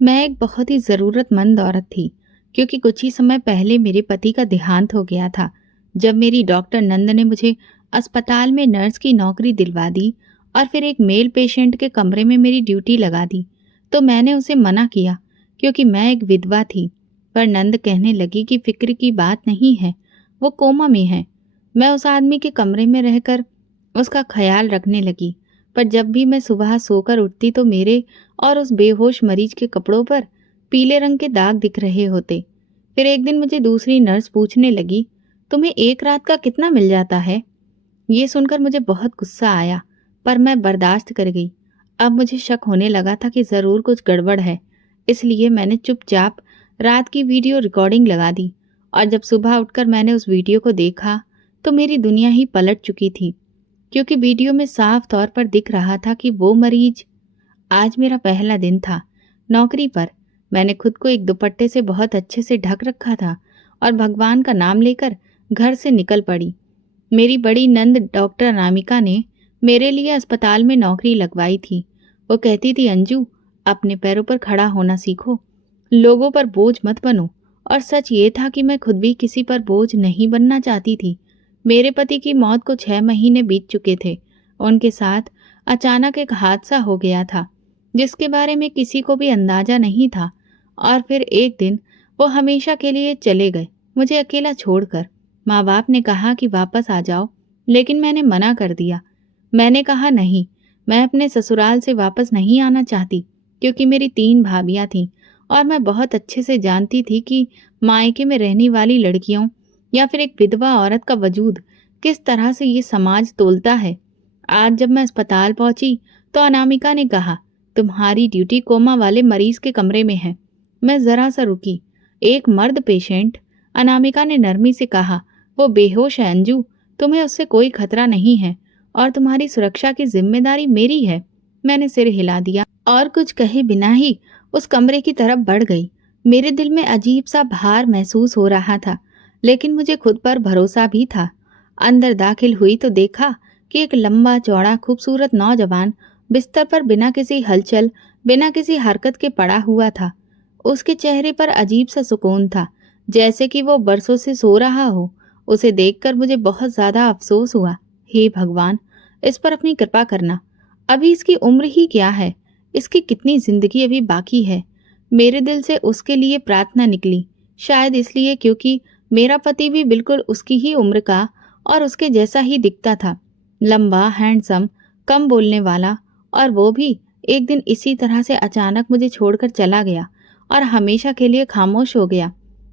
मैं एक बहुत ही ज़रूरतमंद औरत थी, क्योंकि कुछ ही समय पहले मेरे पति का देहांत हो गया था। जब मेरी डॉक्टर नंद ने मुझे अस्पताल में नर्स की नौकरी दिलवा दी और फिर एक मेल पेशेंट के कमरे में मेरी ड्यूटी लगा दी, तो मैंने उसे मना किया, क्योंकि मैं एक विधवा थी। पर नंद कहने लगी कि फिक्र की बात नहीं है, वो कोमा में है। मैं उस आदमी के कमरे में रहकर उसका ख्याल रखने लगी, पर जब भी मैं सुबह सोकर उठती तो मेरे और उस बेहोश मरीज के कपड़ों पर पीले रंग के दाग दिख रहे होते। फिर एक दिन मुझे दूसरी नर्स पूछने लगी, तुम्हें एक रात का कितना मिल जाता है? ये सुनकर मुझे बहुत गुस्सा आया, पर मैं बर्दाश्त कर गई। अब मुझे शक होने लगा था कि ज़रूर कुछ गड़बड़ है, इसलिए मैंने चुपचाप रात की वीडियो रिकॉर्डिंग लगा दी। और जब सुबह उठकर मैंने उस वीडियो को देखा, तो मेरी दुनिया ही पलट चुकी थी, क्योंकि वीडियो में साफ तौर पर दिख रहा था कि वो मरीज। आज मेरा पहला दिन था नौकरी पर। मैंने खुद को एक दुपट्टे से बहुत अच्छे से ढक रखा था और भगवान का नाम लेकर घर से निकल पड़ी। मेरी बड़ी नंद डॉक्टर अनामिका ने मेरे लिए अस्पताल में नौकरी लगवाई थी। वो कहती थी, अंजू, अपने पैरों पर खड़ा होना सीखो, लोगों पर बोझ मत बनो। और सच ये था कि मैं खुद भी किसी पर बोझ नहीं बनना चाहती थी। मेरे पति की मौत को 6 महीने बीत चुके थे। उनके साथ अचानक एक हादसा हो गया था, जिसके बारे में किसी को भी अंदाजा नहीं था। और फिर एक दिन वो हमेशा के लिए चले गए, मुझे अकेला छोड़कर। माँ बाप ने कहा कि वापस आ जाओ, लेकिन मैंने मना कर दिया। मैंने कहा नहीं, मैं अपने ससुराल से वापस नहीं आना चाहती, क्योंकि मेरी 3 भाभियां थीं और मैं बहुत अच्छे से जानती थी कि मायके में रहने वाली लड़कियों या फिर एक विधवा औरत का वजूद किस तरह से ये समाज तोलता है। आज जब मैं अस्पताल पहुंची तो अनामिका ने कहा, तुम्हारी ड्यूटी कोमा वाले मरीज के कमरे में है। मैं जरा सा रुकी। एक मर्द पेशेंट, अनामिका ने नरमी से कहा, वो बेहोश है अंजू, तुम्हें उससे कोई खतरा नहीं है और तुम्हारी सुरक्षा की जिम्मेदारी मेरी है। मैंने सिर हिला दिया और कुछ कहे बिना ही उस कमरे की तरफ बढ़ गई। मेरे दिल में अजीब सा भार महसूस हो रहा था, लेकिन मुझे खुद पर भरोसा भी था। अंदर दाखिल हुई तो देखा कि एक लंबा चौड़ा खूबसूरत नौजवान बिस्तर पर बिना किसी हलचल, बिना किसी हरकत के पड़ा हुआ था। उसके चेहरे पर अजीब सा सुकून था, जैसे कि वो बरसों से सो रहा हो। उसे देखकर मुझे बहुत ज्यादा अफसोस हुआ। हे भगवान, इस पर अपनी कृपा करना। अभी इसकी उम्र ही क्या है, इसकी कितनी जिंदगी अभी बाकी है। मेरे दिल से उसके लिए प्रार्थना निकली, शायद इसलिए क्योंकि मेरा पति भी बिल्कुल उसकी ही उम्र का और उसके जैसा ही दिखता था। लंबा, हैंडसम, कम बोलने वाला, और वो भी एक दिन इसी तरह से अचानक मुझे छोड़कर चला गया और हमेशा के लिए खामोश हो गया।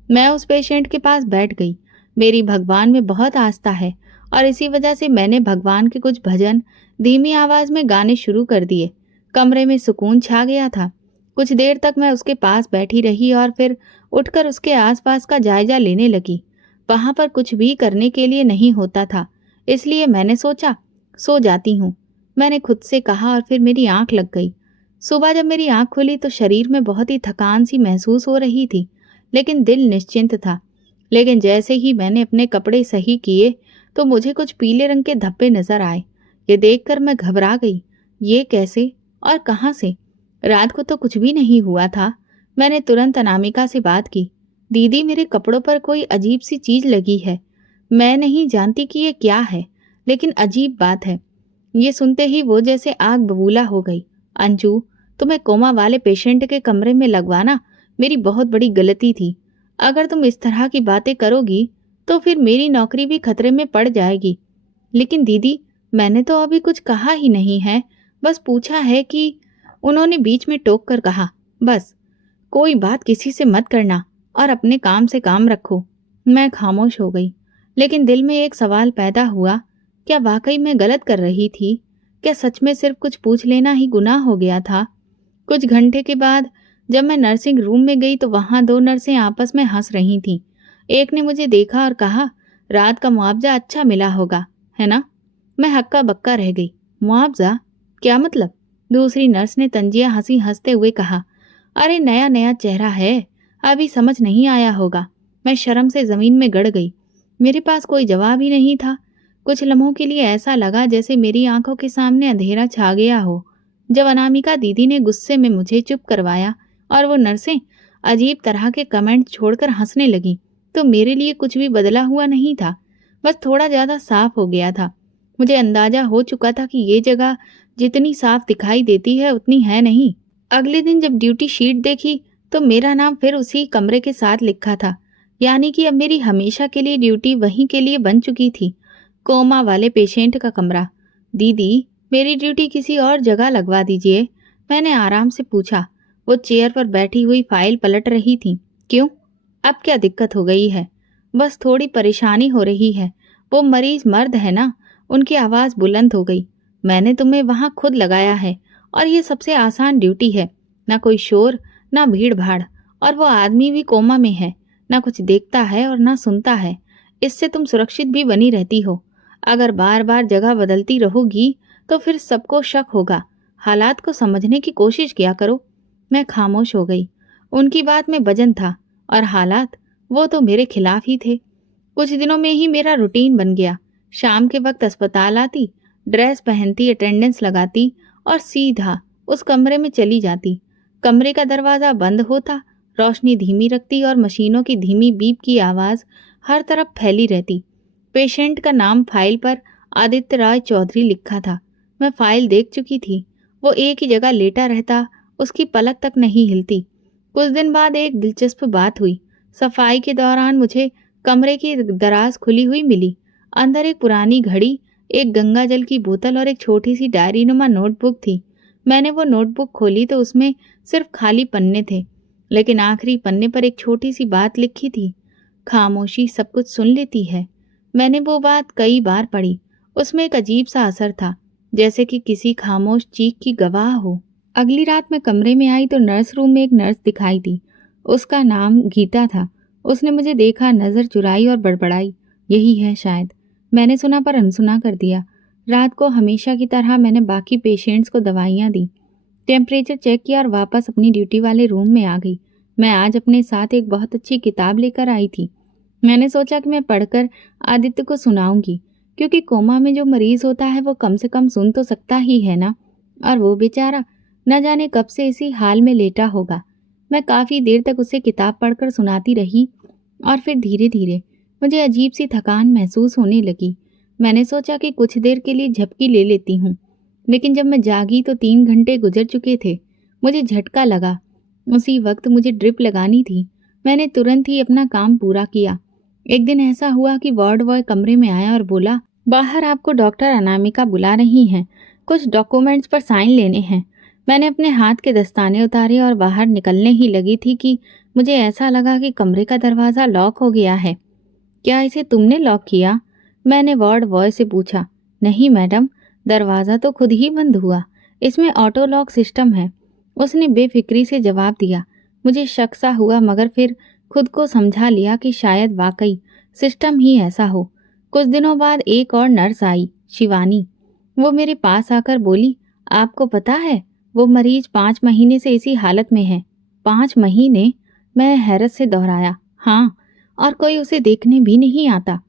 मैं उस पेशेंट के पास बैठ गई। मेरी भगवान में बहुत आस्था है और इसी वजह से मैंने भगवान के कुछ भजन धीमी आवाज में गाने शुरू कर दिए। कमरे में सुकून छा गया था। कुछ देर तक मैं उसके पास बैठी रही और फिर उठकर उसके आसपास का जायजा लेने लगी। वहां पर कुछ भी करने के लिए नहीं होता था, इसलिए मैंने सोचा सो जाती हूँ। मैंने खुद से कहा और फिर मेरी आंख लग गई। सुबह जब मेरी आंख खुली तो शरीर में बहुत ही थकान सी महसूस हो रही थी, लेकिन दिल निश्चिंत था। लेकिन जैसे ही मैंने अपने कपड़े सही किए तो मुझे कुछ पीले रंग के धब्बे नजर आए। ये देखकर मैं घबरा गई। ये कैसे और कहाँ से? रात को तो कुछ भी नहीं हुआ था। मैंने तुरंत अनामिका से बात की। दीदी, मेरे कपड़ों पर कोई अजीब सी चीज लगी है। मैं नहीं जानती कि ये क्या है, लेकिन अजीब बात है। ये सुनते ही वो जैसे आग बबूला हो गई। अंजू, तुम्हें कोमा वाले पेशेंट के कमरे में लगवाना मेरी बहुत बड़ी गलती थी। अगर तुम इस तरह की बातें करोगी तो फिर मेरी नौकरी भी खतरे में पड़ जाएगी। लेकिन दीदी, मैंने तो अभी कुछ कहा ही नहीं है, बस पूछा है कि। उन्होंने बीच में टोक कर कहा, बस कोई बात किसी से मत करना और अपने काम से काम रखो। मैं खामोश हो गई, लेकिन दिल में एक सवाल पैदा हुआ, क्या वाकई मैं गलत कर रही थी? क्या सच में सिर्फ कुछ पूछ लेना ही गुनाह हो गया था? कुछ घंटे के बाद जब मैं नर्सिंग रूम में गई तो वहां 2 नर्सें आपस में हंस रही थीं। एक ने मुझे देखा और कहा, रात का मुआवजा अच्छा मिला होगा, है ना? मैं हक्का बक्का रह गई। मुआवजा? क्या मतलब? दूसरी नर्स ने तंजिया हंसी हंसते हुए कहा, अरे नया नया चेहरा है, अभी समझ नहीं आया होगा। मैं शर्म से जमीन में गड़ गई। मेरे पास कोई जवाब ही नहीं था। कुछ लम्हों के लिए ऐसा लगा जैसे मेरी आंखों के सामने अंधेरा छा गया हो। जब अनामिका दीदी ने गुस्से में मुझे चुप करवाया और वो नर्सें अजीब तरह के कमेंट छोड़कर हंसने लगीं। तो मेरे लिए कुछ भी बदला हुआ नहीं था, बस थोड़ा ज़्यादा साफ हो गया था। मुझे अंदाजा हो चुका था कि ये जगह जितनी साफ दिखाई देती है उतनी है नहीं। अगले दिन जब ड्यूटी शीट देखी तो मेरा नाम फिर उसी कमरे के साथ लिखा था, यानी कि अब मेरी हमेशा के लिए ड्यूटी वहीं के लिए बन चुकी थी। कोमा वाले पेशेंट का कमरा। दीदी, मेरी ड्यूटी किसी और जगह लगवा दीजिए, मैंने आराम से पूछा। वो चेयर पर बैठी हुई फाइल पलट रही थी। क्यों? अब क्या दिक्कत हो गई है? बस थोड़ी परेशानी हो रही है। वो मरीज मर्द है ना? उनकी आवाज़ बुलंद हो गई। मैंने तुम्हें वहाँ खुद लगाया है और ये सबसे आसान ड्यूटी है। ना कोई शोर, ना भीड़ भाड़, और वो आदमी भी कोमा में है, ना कुछ देखता है और ना सुनता है। इससे तुम सुरक्षित भी बनी रहती हो। अगर बार बार जगह बदलती रहोगी तो फिर सबको शक होगा। हालात को समझने की कोशिश किया करो। मैं खामोश हो गई। उनकी बात में वजन था और हालात, वो तो मेरे खिलाफ ही थे। कुछ दिनों में ही मेरा रूटीन बन गया। शाम के वक्त अस्पताल आती, ड्रेस पहनती, अटेंडेंस लगाती और सीधा उस कमरे में चली जाती। कमरे का दरवाज़ा बंद होता, रोशनी धीमी रखती और मशीनों की धीमी बीप की आवाज़ हर तरफ फैली रहती। पेशेंट का नाम फाइल पर आदित्य राय चौधरी लिखा था। मैं फाइल देख चुकी थी। वो एक ही जगह लेटा रहता, उसकी पलक तक नहीं हिलती। कुछ दिन बाद एक दिलचस्प बात हुई। सफाई के दौरान मुझे कमरे की दराज खुली हुई मिली। अंदर एक पुरानी घड़ी, एक गंगा जल की बोतल और एक छोटी सी डायरी नुमा नोटबुक थी। मैंने वो नोटबुक खोली तो उसमें सिर्फ खाली पन्ने थे, लेकिन आखिरी पन्ने पर एक छोटी सी बात लिखी थी, खामोशी सब कुछ सुन लेती है। मैंने वो बात कई बार पढ़ी। उसमें एक अजीब सा असर था, जैसे कि किसी खामोश चीख की गवाह हो। अगली रात मैं कमरे में आई तो नर्स रूम में एक नर्स दिखाई दी। उसका नाम गीता था। उसने मुझे देखा, नज़र चुराई और बड़बड़ाई, यही है शायद। मैंने सुना पर अनसुना कर दिया। रात को हमेशा की तरह मैंने बाकी पेशेंट्स को दवाइयाँ दी, टेम्परेचर चेक किया और वापस अपनी ड्यूटी वाले रूम में आ गई। मैं आज अपने साथ एक बहुत अच्छी किताब लेकर आई थी। मैंने सोचा कि मैं पढ़कर आदित्य को सुनाऊंगी, क्योंकि कोमा में जो मरीज होता है वो कम से कम सुन तो सकता ही है ना। और वो बेचारा न जाने कब से इसी हाल में लेटा होगा। मैं काफ़ी देर तक उसे किताब पढ़कर सुनाती रही और फिर धीरे धीरे मुझे अजीब सी थकान महसूस होने लगी। मैंने सोचा कि कुछ देर के लिए झपकी ले लेती हूँ, लेकिन जब मैं जागी तो 3 घंटे गुजर चुके थे। मुझे झटका लगा। उसी वक्त मुझे ड्रिप लगानी थी। मैंने तुरंत ही अपना काम पूरा किया। एक दिन ऐसा हुआ कि वार्ड बॉय कमरे में आया और बोला, बाहर आपको डॉक्टर अनामिका बुला रही हैं, कुछ डॉक्यूमेंट्स पर साइन लेने हैं। मैंने अपने हाथ के दस्ताने उतारे और बाहर निकलने ही लगी थी कि मुझे ऐसा लगा कि कमरे का दरवाज़ा लॉक हो गया है। क्या इसे तुमने लॉक किया? मैंने वार्ड बॉय से पूछा। नहीं मैडम, दरवाज़ा तो खुद ही बंद हुआ, इसमें ऑटो लॉक सिस्टम है, उसने बेफिक्री से जवाब दिया। मुझे शक सा हुआ, मगर फिर खुद को समझा लिया कि शायद वाकई सिस्टम ही ऐसा हो। कुछ दिनों बाद एक और नर्स आई, शिवानी। वो मेरे पास आकर बोली, आपको पता है वो मरीज 5 महीने से इसी हालत में है। 5 महीने? मैं हैरत से दोहराया। हाँ, और कोई उसे देखने भी नहीं आता।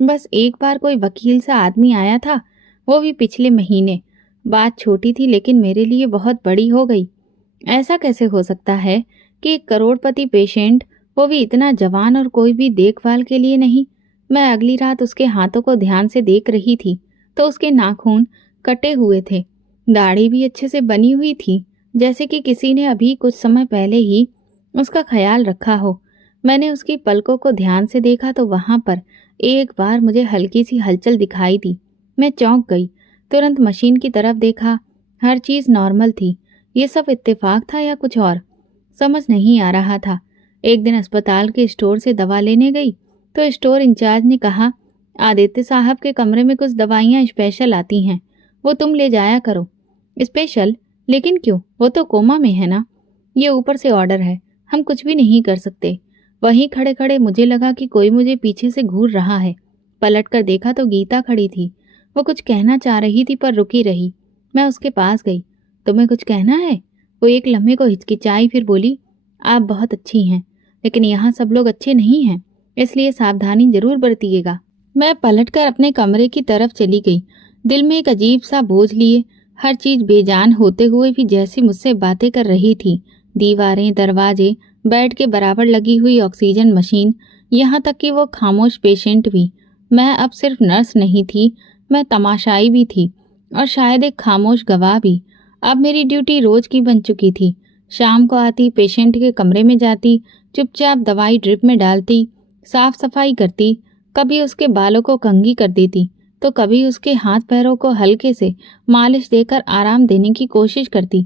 बस एक बार कोई वकील सा आदमी आया था, वो भी पिछले महीने। बात छोटी थी लेकिन मेरे लिए बहुत बड़ी हो गई। ऐसा कैसे हो सकता है कि एक करोड़पति पेशेंट, वो भी इतना जवान, और कोई भी देखभाल के लिए नहीं। मैं अगली रात उसके हाथों को ध्यान से देख रही थी तो उसके नाखून कटे हुए थे, दाढ़ी भी अच्छे से बनी हुई थी, जैसे कि किसी ने अभी कुछ समय पहले ही उसका ख्याल रखा हो। मैंने उसकी पलकों को ध्यान से देखा तो वहां पर एक बार मुझे हल्की सी हलचल दिखाई दी। मैं चौंक गई। तुरंत मशीन की तरफ देखा। हर चीज़ नॉर्मल थी। ये सब इत्तेफाक था या कुछ और, समझ नहीं आ रहा था। एक दिन अस्पताल के स्टोर से दवा लेने गई तो स्टोर इंचार्ज ने कहा, आदित्य साहब के कमरे में कुछ दवाइयाँ स्पेशल आती हैं, वो तुम ले जाया करो। स्पेशल? लेकिन क्यों? वो तो कोमा में है ना। ये ऊपर से ऑर्डर है, हम कुछ भी नहीं कर सकते। वहीं खड़े खड़े मुझे लगा कि कोई मुझे पीछे से घूर रहा है। पलट कर देखा तो गीता खड़ी थी। वो कुछ कहना चाह रही थी पर रुकी रही। मैं उसके पास गई। तुम्हें कुछ कहना है? वो एक लम्हे को हिचकिचाई, फिर बोली, आप बहुत अच्छी हैं, लेकिन यहाँ सब लोग अच्छे नहीं हैं, इसलिए सावधानी जरूर बरतिएगा। मैं पलटकर अपने कमरे की तरफ चली गई, दिल में एक अजीब सा बोझ लिए। हर चीज बेजान होते हुए भी जैसी मुझसे बातें कर रही थी, दीवारें, दरवाजे, बेड के बराबर लगी हुई ऑक्सीजन मशीन, यहाँ तक कि वो खामोश पेशेंट भी। मैं अब सिर्फ नर्स नहीं थी, मैं तमाशाई भी थी और शायद एक खामोश गवाह भी। अब मेरी ड्यूटी रोज की बन चुकी थी। शाम को आती, पेशेंट के कमरे में जाती, चुपचाप दवाई ड्रिप में डालती, साफ सफाई करती, कभी उसके बालों को कंघी कर देती तो कभी उसके हाथ पैरों को हल्के से मालिश देकर आराम देने की कोशिश करती।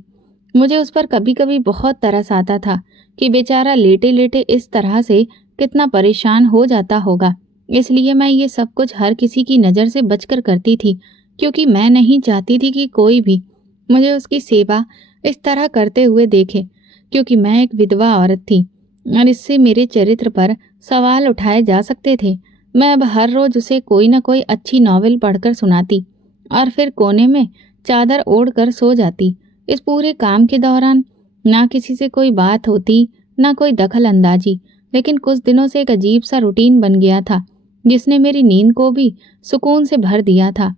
मुझे उस पर कभी कभी बहुत तरस आता था कि बेचारा लेटे लेटे इस तरह से कितना परेशान हो जाता होगा। इसलिए मैं ये सब कुछ हर किसी की नज़र से बचकर करती थी, क्योंकि मैं नहीं चाहती थी कि कोई भी मुझे उसकी सेवा इस तरह करते हुए देखे, क्योंकि मैं एक विधवा औरत थी और इससे मेरे चरित्र पर सवाल उठाए जा सकते थे। मैं अब हर रोज उसे कोई न कोई अच्छी नॉवेल पढ़कर सुनाती और फिर कोने में चादर ओढ़ कर सो जाती। इस पूरे काम के दौरान ना किसी से कोई बात होती, ना कोई दखल अंदाजी, लेकिन कुछ दिनों से एक अजीब सा रूटीन बन गया था जिसने मेरी नींद को भी सुकून से भर दिया था।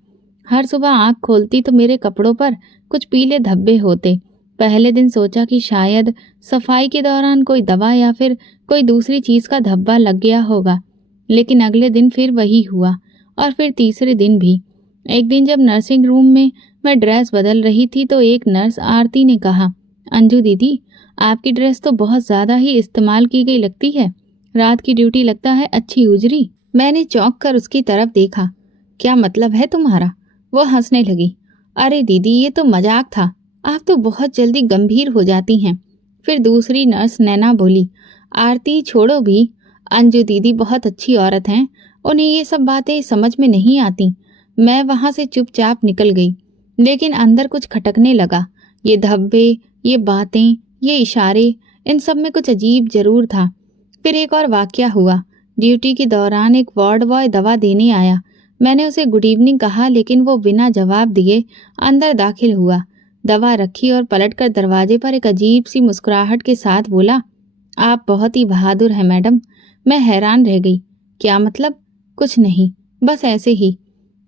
हर सुबह आंख खोलती तो मेरे कपड़ों पर कुछ पीले धब्बे होते। पहले दिन सोचा कि शायद सफाई के दौरान कोई दवा या फिर कोई दूसरी चीज का धब्बा लग गया होगा, लेकिन अगले दिन फिर वही हुआ और फिर तीसरे दिन भी। एक दिन जब नर्सिंग रूम में मैं ड्रेस बदल रही थी तो एक नर्स आरती ने कहा, अंजू दीदी, आपकी ड्रेस तो बहुत ज़्यादा ही इस्तेमाल की गई लगती है। रात की ड्यूटी लगता है अच्छी उजरी। मैंने चौंक कर उसकी तरफ देखा। क्या मतलब है तुम्हारा? वो हंसने लगी। अरे दीदी, ये तो मजाक था, आप तो बहुत जल्दी गंभीर हो जाती हैं। फिर दूसरी नर्स नैना बोली, आरती छोड़ो भी, अंजू दीदी बहुत अच्छी औरत हैं, उन्हें ये सब बातें समझ में नहीं आती। मैं वहां से चुपचाप निकल गई, लेकिन अंदर कुछ खटकने लगा। ये धब्बे, ये बातें, ये इशारे, इन सब में कुछ अजीब जरूर था। फिर एक और वाकया हुआ। ड्यूटी के दौरान एक वार्ड बॉय दवा देने आया। मैंने उसे गुड इवनिंग कहा, लेकिन वो बिना जवाब दिए अंदर दाखिल हुआ। दवा रखी और पलटकर दरवाजे पर एक अजीब सी मुस्कुराहट के साथ बोला, आप बहुत ही बहादुर हैं मैडम। मैं हैरान रह गई। क्या मतलब? कुछ नहीं, बस ऐसे ही।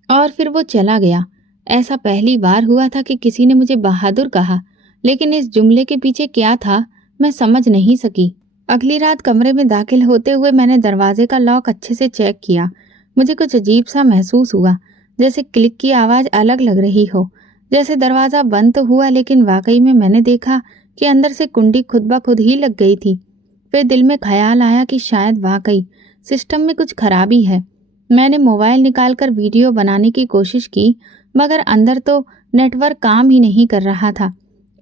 और फिर वो चला गया। ऐसा पहली बार हुआ था कि किसी ने मुझे बहादुर कहा, लेकिन इस जुमले के पीछे क्या था मैं समझ नहीं सकी। अगली रात कमरे में दाखिल होते हुए मैंने दरवाजे का लॉक अच्छे से चेक किया। मुझे कुछ अजीब सा महसूस हुआ, जैसे क्लिक की आवाज़ अलग लग रही हो। जैसे दरवाज़ा बंद तो हुआ, लेकिन वाकई में मैंने देखा कि अंदर से कुंडी खुद ब खुद ही लग गई थी। फिर दिल में ख्याल आया कि शायद वाकई सिस्टम में कुछ खराबी है। मैंने मोबाइल निकालकर वीडियो बनाने की कोशिश की, मगर अंदर तो नेटवर्क काम ही नहीं कर रहा था।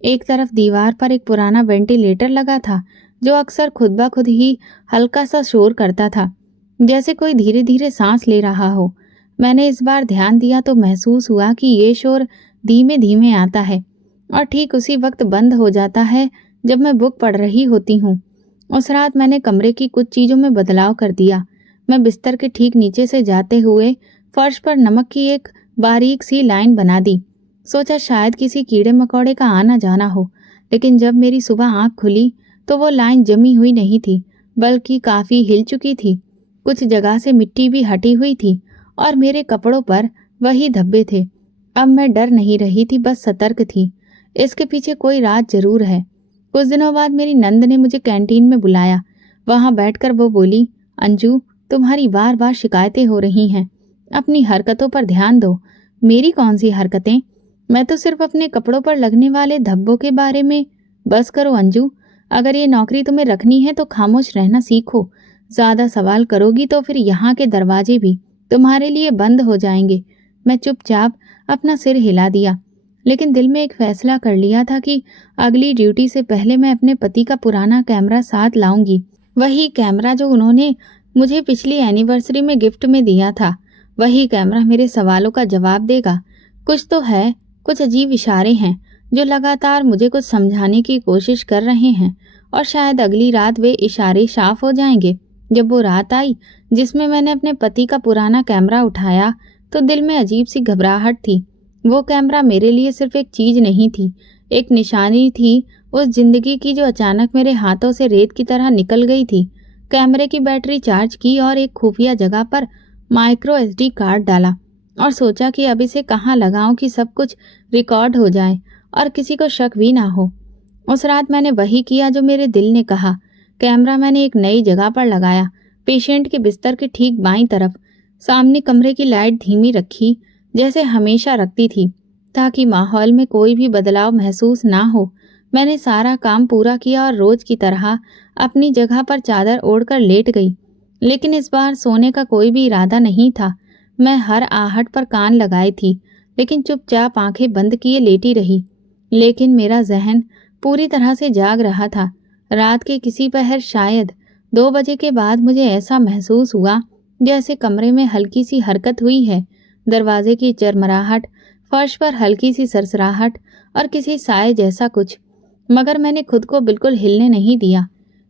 एक तरफ दीवार पर एक पुराना वेंटिलेटर लगा था जो अक्सर खुद ब खुद ही हल्का सा शोर करता था, जैसे कोई धीरे धीरे सांस ले रहा हो। मैंने इस बार ध्यान दिया तो महसूस हुआ कि ये शोर धीमे धीमे आता है और ठीक उसी वक्त बंद हो जाता है जब मैं बुक पढ़ रही होती हूँ। उस रात मैंने कमरे की कुछ चीज़ों में बदलाव कर दिया। मैं बिस्तर के ठीक नीचे से जाते हुए फर्श पर नमक की एक बारीक सी लाइन बना दी। सोचा शायद किसी कीड़े मकोड़े का आना जाना हो, लेकिन जब मेरी सुबह आँख खुली तो वो लाइन जमी हुई नहीं थी, बल्कि काफ़ी हिल चुकी थी। कुछ जगह से मिट्टी भी हटी हुई थी और मेरे कपड़ों पर वही धब्बे थे। अब मैं डर नहीं रही थी, बस सतर्क थी। इसके पीछे कोई राज जरूर है। कुछ दिनों बाद मेरी नंद ने मुझे कैंटीन में बुलाया। वहां बैठकर वो बोली, अंजू, तुम्हारी बार बार शिकायतें हो रही हैं, अपनी हरकतों पर ध्यान दो। मेरी कौन सी हरकतें? मैं तो सिर्फ अपने कपड़ों पर लगने वाले धब्बों के बारे में। बस करो अंजू, अगर ये नौकरी तुम्हें रखनी है तो खामोश रहना सीखो। ज्यादा सवाल करोगी तो फिर यहाँ के दरवाजे भी तुम्हारे लिए बंद हो जाएंगे। मैं चुपचाप अपना सिर हिला दिया, लेकिन दिल में एक फैसला कर लिया था कि अगली ड्यूटी से पहले मैं अपने पति का पुराना कैमरा साथ लाऊंगी। वही कैमरा जो उन्होंने मुझे पिछली एनिवर्सरी में गिफ्ट में दिया था। वही कैमरा मेरे सवालों का जवाब देगा। कुछ तो है, कुछ अजीब इशारे हैं जो लगातार मुझे कुछ समझाने की कोशिश कर रहे हैं, और शायद अगली रात वे इशारे साफ हो जाएंगे। जब वो रात आई जिसमें मैंने अपने पति का पुराना कैमरा उठाया तो दिल में अजीब सी घबराहट थी। वो कैमरा मेरे लिए सिर्फ एक चीज नहीं थी, एक निशानी थी उस जिंदगी की जो अचानक मेरे हाथों से रेत की तरह निकल गई थी। कैमरे की बैटरी चार्ज की और एक खुफिया जगह पर माइक्रो SD कार्ड डाला और सोचा कि अब इसे कहाँ लगाऊं कि सब कुछ रिकॉर्ड हो जाए और किसी को शक भी ना हो। उस रात मैंने वही किया जो मेरे दिल ने कहा। कैमरा मैंने एक नई जगह पर लगाया, पेशेंट के बिस्तर के ठीक बाईं तरफ। सामने कमरे की लाइट धीमी रखी, जैसे हमेशा रखती थी, ताकि माहौल में कोई भी बदलाव महसूस ना हो। मैंने सारा काम पूरा किया और रोज की तरह अपनी जगह पर चादर ओढ़कर लेट गई। लेकिन इस बार सोने का कोई भी इरादा नहीं था। मैं हर आहट पर कान लगाई थी, लेकिन चुपचाप आंखें बंद किए लेटी रही। लेकिन मेरा जहन पूरी तरह से जाग रहा था। रात के किसी पहर, शायद 2 बजे के बाद, मुझे ऐसा महसूस हुआ जैसे कमरे में हल्की सी हरकत हुई है। दरवाजे की चरमराहट, फर्श पर हल्की सी सरसराहट और किसी साए जैसा कुछ। मगर मैंने खुद को बिल्कुल हिलने नहीं दिया।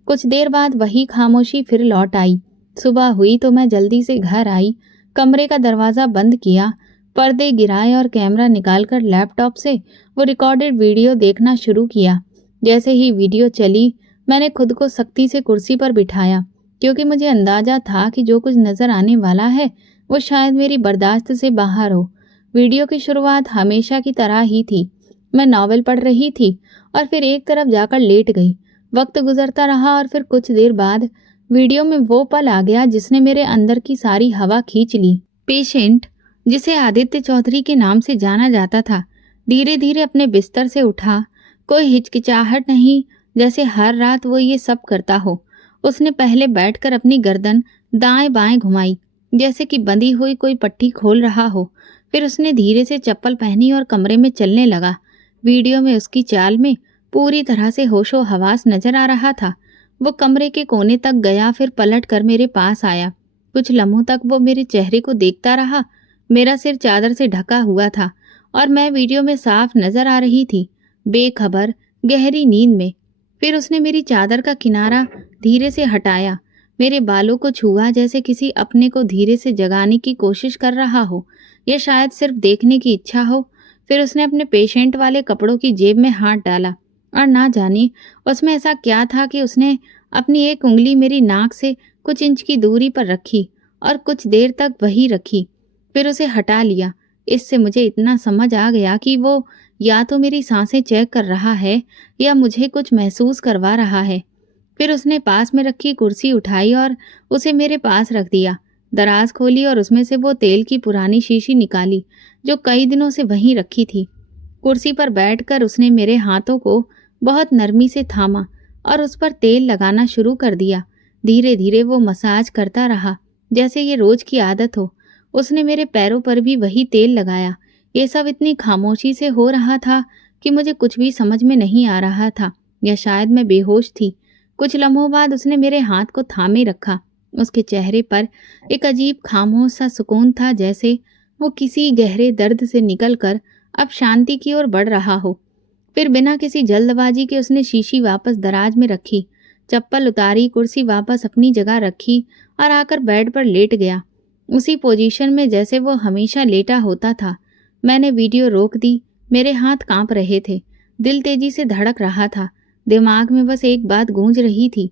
कुछ देर बाद वही खामोशी फिर लौट आई। सुबह हुई तो मैं जल्दी से घर आई, कमरे का दरवाज़ा बंद किया, पर्दे गिराए और कैमरा निकालकर लैपटॉप से वो रिकॉर्डेड वीडियो देखना शुरू किया। जैसे ही वीडियो चली, मैंने खुद को सख्ती से कुर्सी पर बिठाया, क्योंकि मुझे अंदाजा था कि जो कुछ नजर आने वाला है वो शायद मेरी बर्दाश्त से बाहर हो। वीडियो की शुरुआत हमेशा की तरह ही थी। मैं नॉवेल पढ़ रही थी और फिर एक तरफ जाकर लेट गई। वक्त गुजरता रहा और फिर कुछ देर बाद वीडियो में वो पल आ गया जिसने मेरे अंदर की सारी हवा खींच ली। पेशेंट, जिसे आदित्य चौधरी के नाम से जाना जाता था, धीरे धीरे अपने बिस्तर से उठा। कोई हिचकिचाहट नहीं, जैसे हर रात वो ये सब करता हो। उसने पहले बैठकर अपनी गर्दन दाएं बाएं घुमाई, जैसे कि बंधी हुई कोई पट्टी खोल रहा हो। फिर उसने धीरे से चप्पल पहनी और कमरे में चलने लगा। वीडियो में उसकी चाल में पूरी तरह से होशो हवास नजर आ रहा था। वो कमरे के कोने तक गया, फिर पलट कर मेरे पास आया। कुछ लम्हों तक वो मेरे चेहरे को देखता रहा। मेरा सिर चादर से ढका हुआ था और मैं वीडियो में साफ नजर आ रही थी, बेखबर, गहरी नींद में। फिर उसने मेरी चादर का किनारा धीरे से हटाया, मेरे बालों को छुआ, जैसे किसी अपने को धीरे से जगाने की कोशिश कर रहा हो, या शायद सिर्फ देखने की इच्छा हो। फिर उसने अपने पेशेंट वाले कपड़ों की जेब में हाथ डाला और ना जाने उसमें ऐसा क्या था कि उसने अपनी एक उंगली मेरी नाक से कुछ इंच की दूरी पर रखी और कुछ देर तक वही रखी, फिर उसे हटा लिया। इससे मुझे इतना समझ आ गया कि वो या तो मेरी सांसें चेक कर रहा है या मुझे कुछ महसूस करवा रहा है। फिर उसने पास में रखी कुर्सी उठाई और उसे मेरे पास रख दिया। दराज खोली और उसमें से वो तेल की पुरानी शीशी निकाली जो कई दिनों से वहीं रखी थी। कुर्सी पर बैठकर उसने मेरे हाथों को बहुत नरमी से थामा और उस पर तेल लगाना शुरू कर दिया। धीरे धीरे वो मसाज करता रहा, जैसे ये रोज की आदत हो। उसने मेरे पैरों पर भी वही तेल लगाया। ये सब इतनी खामोशी से हो रहा था कि मुझे कुछ भी समझ में नहीं आ रहा था, या शायद मैं बेहोश थी। कुछ लम्हों बाद उसने मेरे हाथ को थामे रखा। उसके चेहरे पर एक अजीब खामोश सा सुकून था, जैसे वो किसी गहरे दर्द से निकलकर अब शांति की ओर बढ़ रहा हो। फिर बिना किसी जल्दबाजी के उसने शीशी वापस दराज में रखी, चप्पल उतारी, कुर्सी वापस अपनी जगह रखी और आकर बेड पर लेट गया, उसी पोजीशन में जैसे वो हमेशा लेटा होता था। मैंने वीडियो रोक दी। मेरे हाथ कांप रहे थे, दिल तेजी से धड़क रहा था। दिमाग में बस एक बात गूंज रही थी,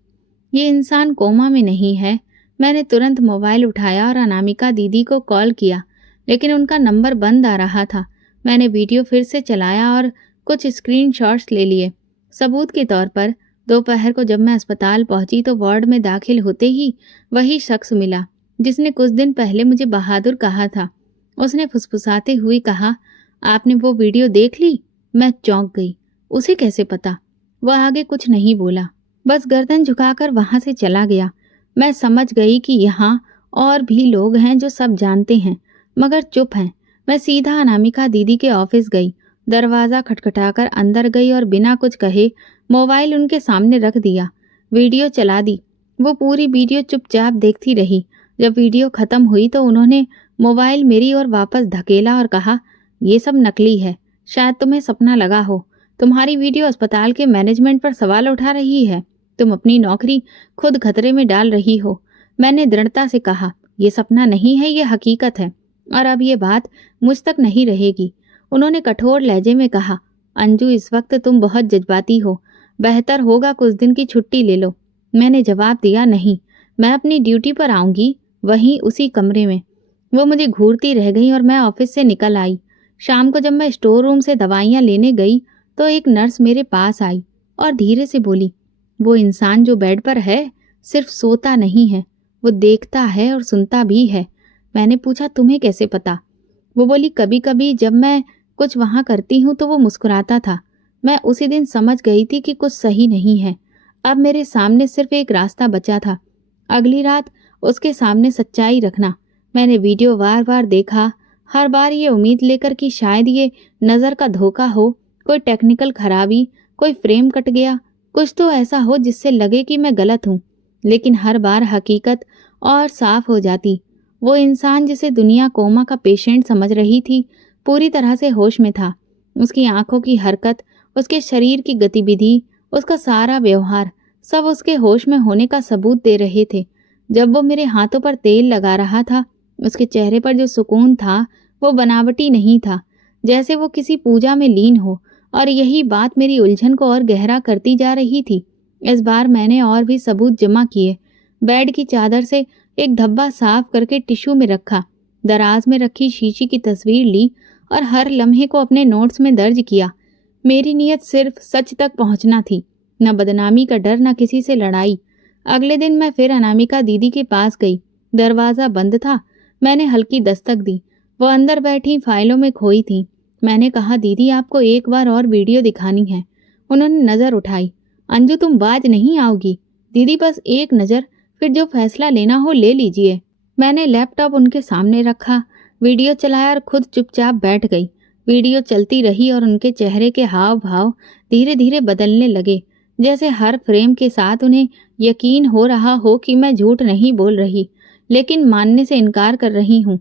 ये इंसान कोमा में नहीं है। मैंने तुरंत मोबाइल उठाया और अनामिका दीदी को कॉल किया, लेकिन उनका नंबर बंद आ रहा था। मैंने वीडियो फिर से चलाया और कुछ स्क्रीनशॉट्स ले लिए सबूत के तौर पर। दोपहर को जब मैं अस्पताल पहुंची तो वार्ड में दाखिल होते ही वही शख्स मिला जिसने कुछ दिन पहले मुझे बहादुर कहा था। उसने फुसफुसाते हुए कहा, आपने वो वीडियो देख ली? मैं चौंक गई। उसे कैसे पता? वह आगे कुछ नहीं बोला, बस गर्दन झुकाकर वहां से चला गया। मैं समझ गई कि यहाँ और भी लोग हैं जो सब जानते हैं मगर चुप हैं। मैं सीधा अनामिका दीदी के ऑफिस गई, दरवाज़ा खटखटाकर अंदर गई और बिना कुछ कहे मोबाइल उनके सामने रख दिया। वीडियो चला दी। वो पूरी वीडियो चुपचाप देखती रही। जब वीडियो खत्म हुई तो उन्होंने मोबाइल मेरी ओर वापस धकेला और कहा, ये सब नकली है, शायद तुम्हें सपना लगा हो। तुम्हारी वीडियो अस्पताल के मैनेजमेंट पर सवाल उठा रही है। तुम अपनी नौकरी खुद खतरे में डाल रही हो। मैंने दृढ़ता से कहा, ये सपना नहीं है, ये हकीकत है और अब ये बात मुझ तक नहीं रहेगी। उन्होंने कठोर लहजे में कहा, अंजू इस वक्त तुम बहुत जज्बाती हो, बेहतर होगा कुछ दिन की छुट्टी ले लो। मैंने जवाब दिया, नहीं, मैं अपनी ड्यूटी पर आऊंगी, वहीं उसी कमरे में। वो मुझे घूरती रह गई और मैं ऑफिस से निकल आई। शाम को जब मैं स्टोर रूम से दवाइयाँ लेने गई तो एक नर्स मेरे पास आई और धीरे से बोली, वो इंसान जो बेड पर है सिर्फ सोता नहीं है, वो देखता है और सुनता भी है। मैंने पूछा, तुम्हें कैसे पता? वो बोली, कभी कभी जब मैं कुछ वहां करती हूँ तो वो मुस्कुराता था। मैं उसी दिन समझ गई थी कि कुछ सही नहीं है। अब मेरे सामने सिर्फ एक रास्ता बचा था, अगली रात उसके सामने सच्चाई रखना। मैंने वीडियो बार बार देखा, हर बार ये उम्मीद लेकर कि शायद ये नज़र का धोखा हो, कोई टेक्निकल खराबी, कोई फ्रेम कट गया, कुछ तो ऐसा हो जिससे लगे कि मैं गलत हूँ। लेकिन हर बार हकीकत और साफ हो जाती। वो इंसान जिसे दुनिया कोमा का पेशेंट समझ रही थी, पूरी तरह से होश में था। उसकी आंखों की हरकत, उसके शरीर की गतिविधि, उसका सारा व्यवहार, सब उसके होश में होने का सबूत दे रहे थे। जब वो मेरे हाथों पर तेल लगा रहा था, उसके चेहरे पर जो सुकून था वो बनावटी नहीं था, जैसे वो किसी पूजा में लीन हो। और यही बात मेरी उलझन को और गहरा करती जा रही थी। इस बार मैंने और भी सबूत जमा किए। बेड की चादर से एक धब्बा साफ करके टिश्यू में रखा, दराज में रखी शीशी की तस्वीर ली और हर लम्हे को अपने नोट्स में दर्ज किया। मेरी नीयत सिर्फ सच तक पहुंचना थी, न बदनामी का डर, न किसी से लड़ाई। अगले दिन मैं फिर अनामिका दीदी के पास गई। दरवाज़ा बंद था। मैंने हल्की दस्तक दी। वो अंदर बैठी फाइलों में खोई थी। मैंने कहा, दीदी आपको एक बार और वीडियो दिखानी है। उन्होंने नज़र उठाई। अंजू, तुम बाज नहीं आओगी। दीदी बस एक नज़र, फिर जो फैसला लेना हो ले लीजिए। मैंने लैपटॉप उनके सामने रखा, वीडियो चलाया और खुद चुपचाप बैठ गई। वीडियो चलती रही और उनके चेहरे के हाव भाव धीरे धीरे बदलने लगे, जैसे हर फ्रेम के साथ उन्हें यकीन हो रहा हो कि मैं झूठ नहीं बोल रही, लेकिन मानने से इनकार कर रही हूँ।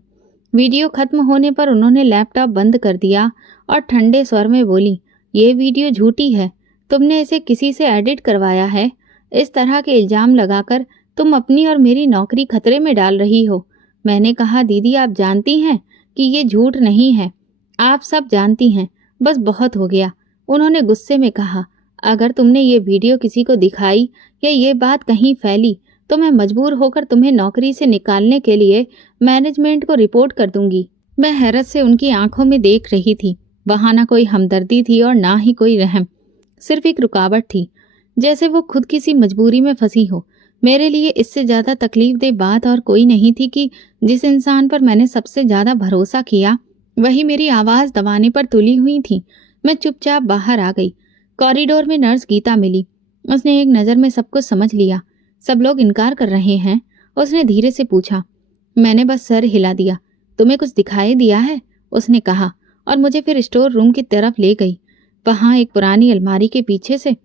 वीडियो खत्म होने पर उन्होंने लैपटॉप बंद कर दिया और ठंडे स्वर में बोली, ये वीडियो झूठी है। तुमने इसे किसी से एडिट करवाया है। इस तरह के इल्जाम लगाकर तुम अपनी और मेरी नौकरी खतरे में डाल रही हो। मैंने कहा, दीदी आप जानती हैं कि ये झूठ नहीं है। आप सब जानती हैं, बस बहुत हो गया। उन्होंने गुस्से में कहा, अगर तुमने ये वीडियो किसी को दिखाई या ये बात कहीं फैली तो मैं मजबूर होकर तुम्हें नौकरी से निकालने के लिए मैनेजमेंट को रिपोर्ट कर दूंगी। मैं हैरत से उनकी आंखों में देख रही थी। वहां ना कोई हमदर्दी थी और ना ही कोई रहम, सिर्फ एक रुकावट थी, जैसे वो खुद किसी मजबूरी में फंसी हो। मेरे लिए इससे ज्यादा तकलीफदेह बात और कोई नहीं थी कि जिस इंसान पर मैंने सबसे ज्यादा भरोसा किया वही मेरी आवाज दबाने पर तुली हुई थी। मैं चुपचाप बाहर आ गई। कॉरिडोर में नर्स गीता मिली। उसने एक नज़र में सब कुछ समझ लिया। सब लोग इनकार कर रहे हैं, उसने धीरे से पूछा। मैंने बस सर हिला दिया। तुम्हें कुछ दिखाई दिया है? उसने कहा और मुझे फिर स्टोर रूम की तरफ ले गई। वहां एक पुरानी अलमारी के पीछे से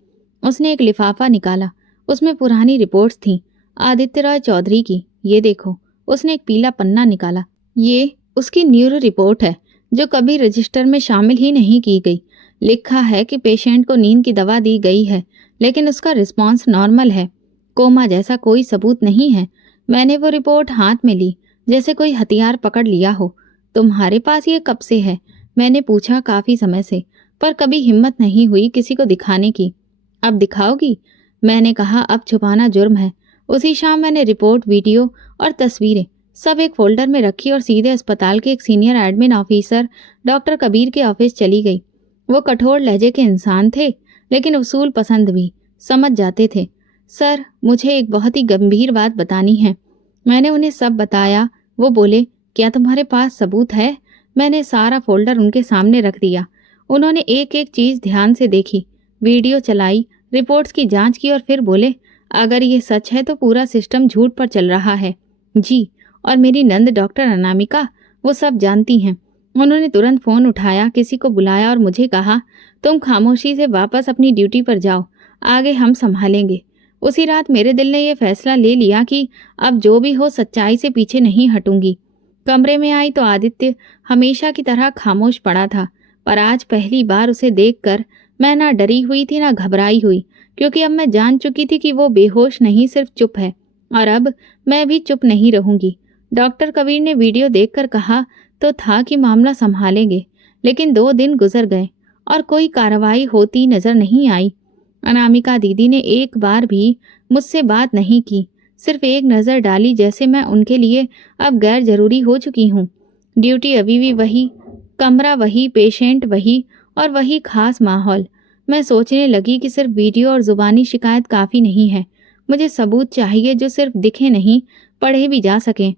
उसने एक लिफाफा निकाला। उसमें पुरानी रिपोर्ट्स थीं, आदित्य रॉय चौधरी की। ये देखो। उसने एक पीला पन्ना निकाला। ये उसकी न्यूरो रिपोर्ट है जो कभी रजिस्टर में शामिल ही नहीं की गई। लिखा है कि पेशेंट को नींद की दवा दी गई है, लेकिन उसका रिस्पॉन्स नॉर्मल है। कोमा जैसा कोई सबूत नहीं है। मैंने वो रिपोर्ट हाथ में ली, जैसे कोई हथियार पकड़ लिया हो। तुम्हारे पास ये कब से है? मैंने पूछा। काफी समय से, पर कभी हिम्मत नहीं हुई किसी को दिखाने की। अब दिखाओगी? मैंने कहा, अब छुपाना जुर्म है। उसी शाम मैंने रिपोर्ट, वीडियो और तस्वीरें सब एक फोल्डर में रखी और सीधे अस्पताल के एक senior admin officer doctor Kabir के ऑफिस चली गई। वो कठोर लहजे के इंसान थे, लेकिन उसूल पसंद भी, समझ जाते थे। सर, मुझे एक बहुत ही गंभीर बात बतानी है। मैंने उन्हें सब बताया। वो बोले, क्या तुम्हारे पास सबूत है? मैंने सारा फोल्डर उनके सामने रख दिया। उन्होंने एक एक चीज ध्यान से देखी, वीडियो चलाई, रिपोर्ट्स की जांच की और फिर बोले, अगर ये सच है तो पूरा सिस्टम झूठ पर चल रहा है। जी, और मेरी नंद डॉक्टर अनामिका वो सब जानती हैं। उन्होंने तुरंत फोन उठाया, किसी को बुलाया और मुझे कहा, तुम खामोशी से वापस अपनी ड्यूटी पर जाओ, आगे हम संभालेंगे। उसी रात मेरे दिल ने यह फैसला ले लिया कि अब जो भी हो सच्चाई से पीछे नहीं हटूंगी। कमरे में आई तो आदित्य हमेशा की तरह खामोश पड़ा था, पर आज पहली बार उसे देखकर मैं ना डरी हुई थी ना घबराई हुई, क्योंकि अब मैं जान चुकी थी कि वो बेहोश नहीं, सिर्फ चुप है। और अब मैं भी चुप नहीं रहूंगी। डॉक्टर कबीर ने वीडियो देखकर कहा तो था कि मामला संभालेंगे, लेकिन 2 दिन गुजर गए और कोई कार्रवाई होती नजर नहीं आई। अनामिका दीदी ने एक बार भी मुझसे बात नहीं की, सिर्फ एक नज़र डाली, जैसे मैं उनके लिए अब गैर जरूरी हो चुकी हूँ। ड्यूटी अभी भी वही, कमरा वही, पेशेंट वही और वही खास माहौल। मैं सोचने लगी कि सिर्फ वीडियो और जुबानी शिकायत काफ़ी नहीं है। मुझे सबूत चाहिए जो सिर्फ दिखे नहीं, पढ़े भी जा सकें।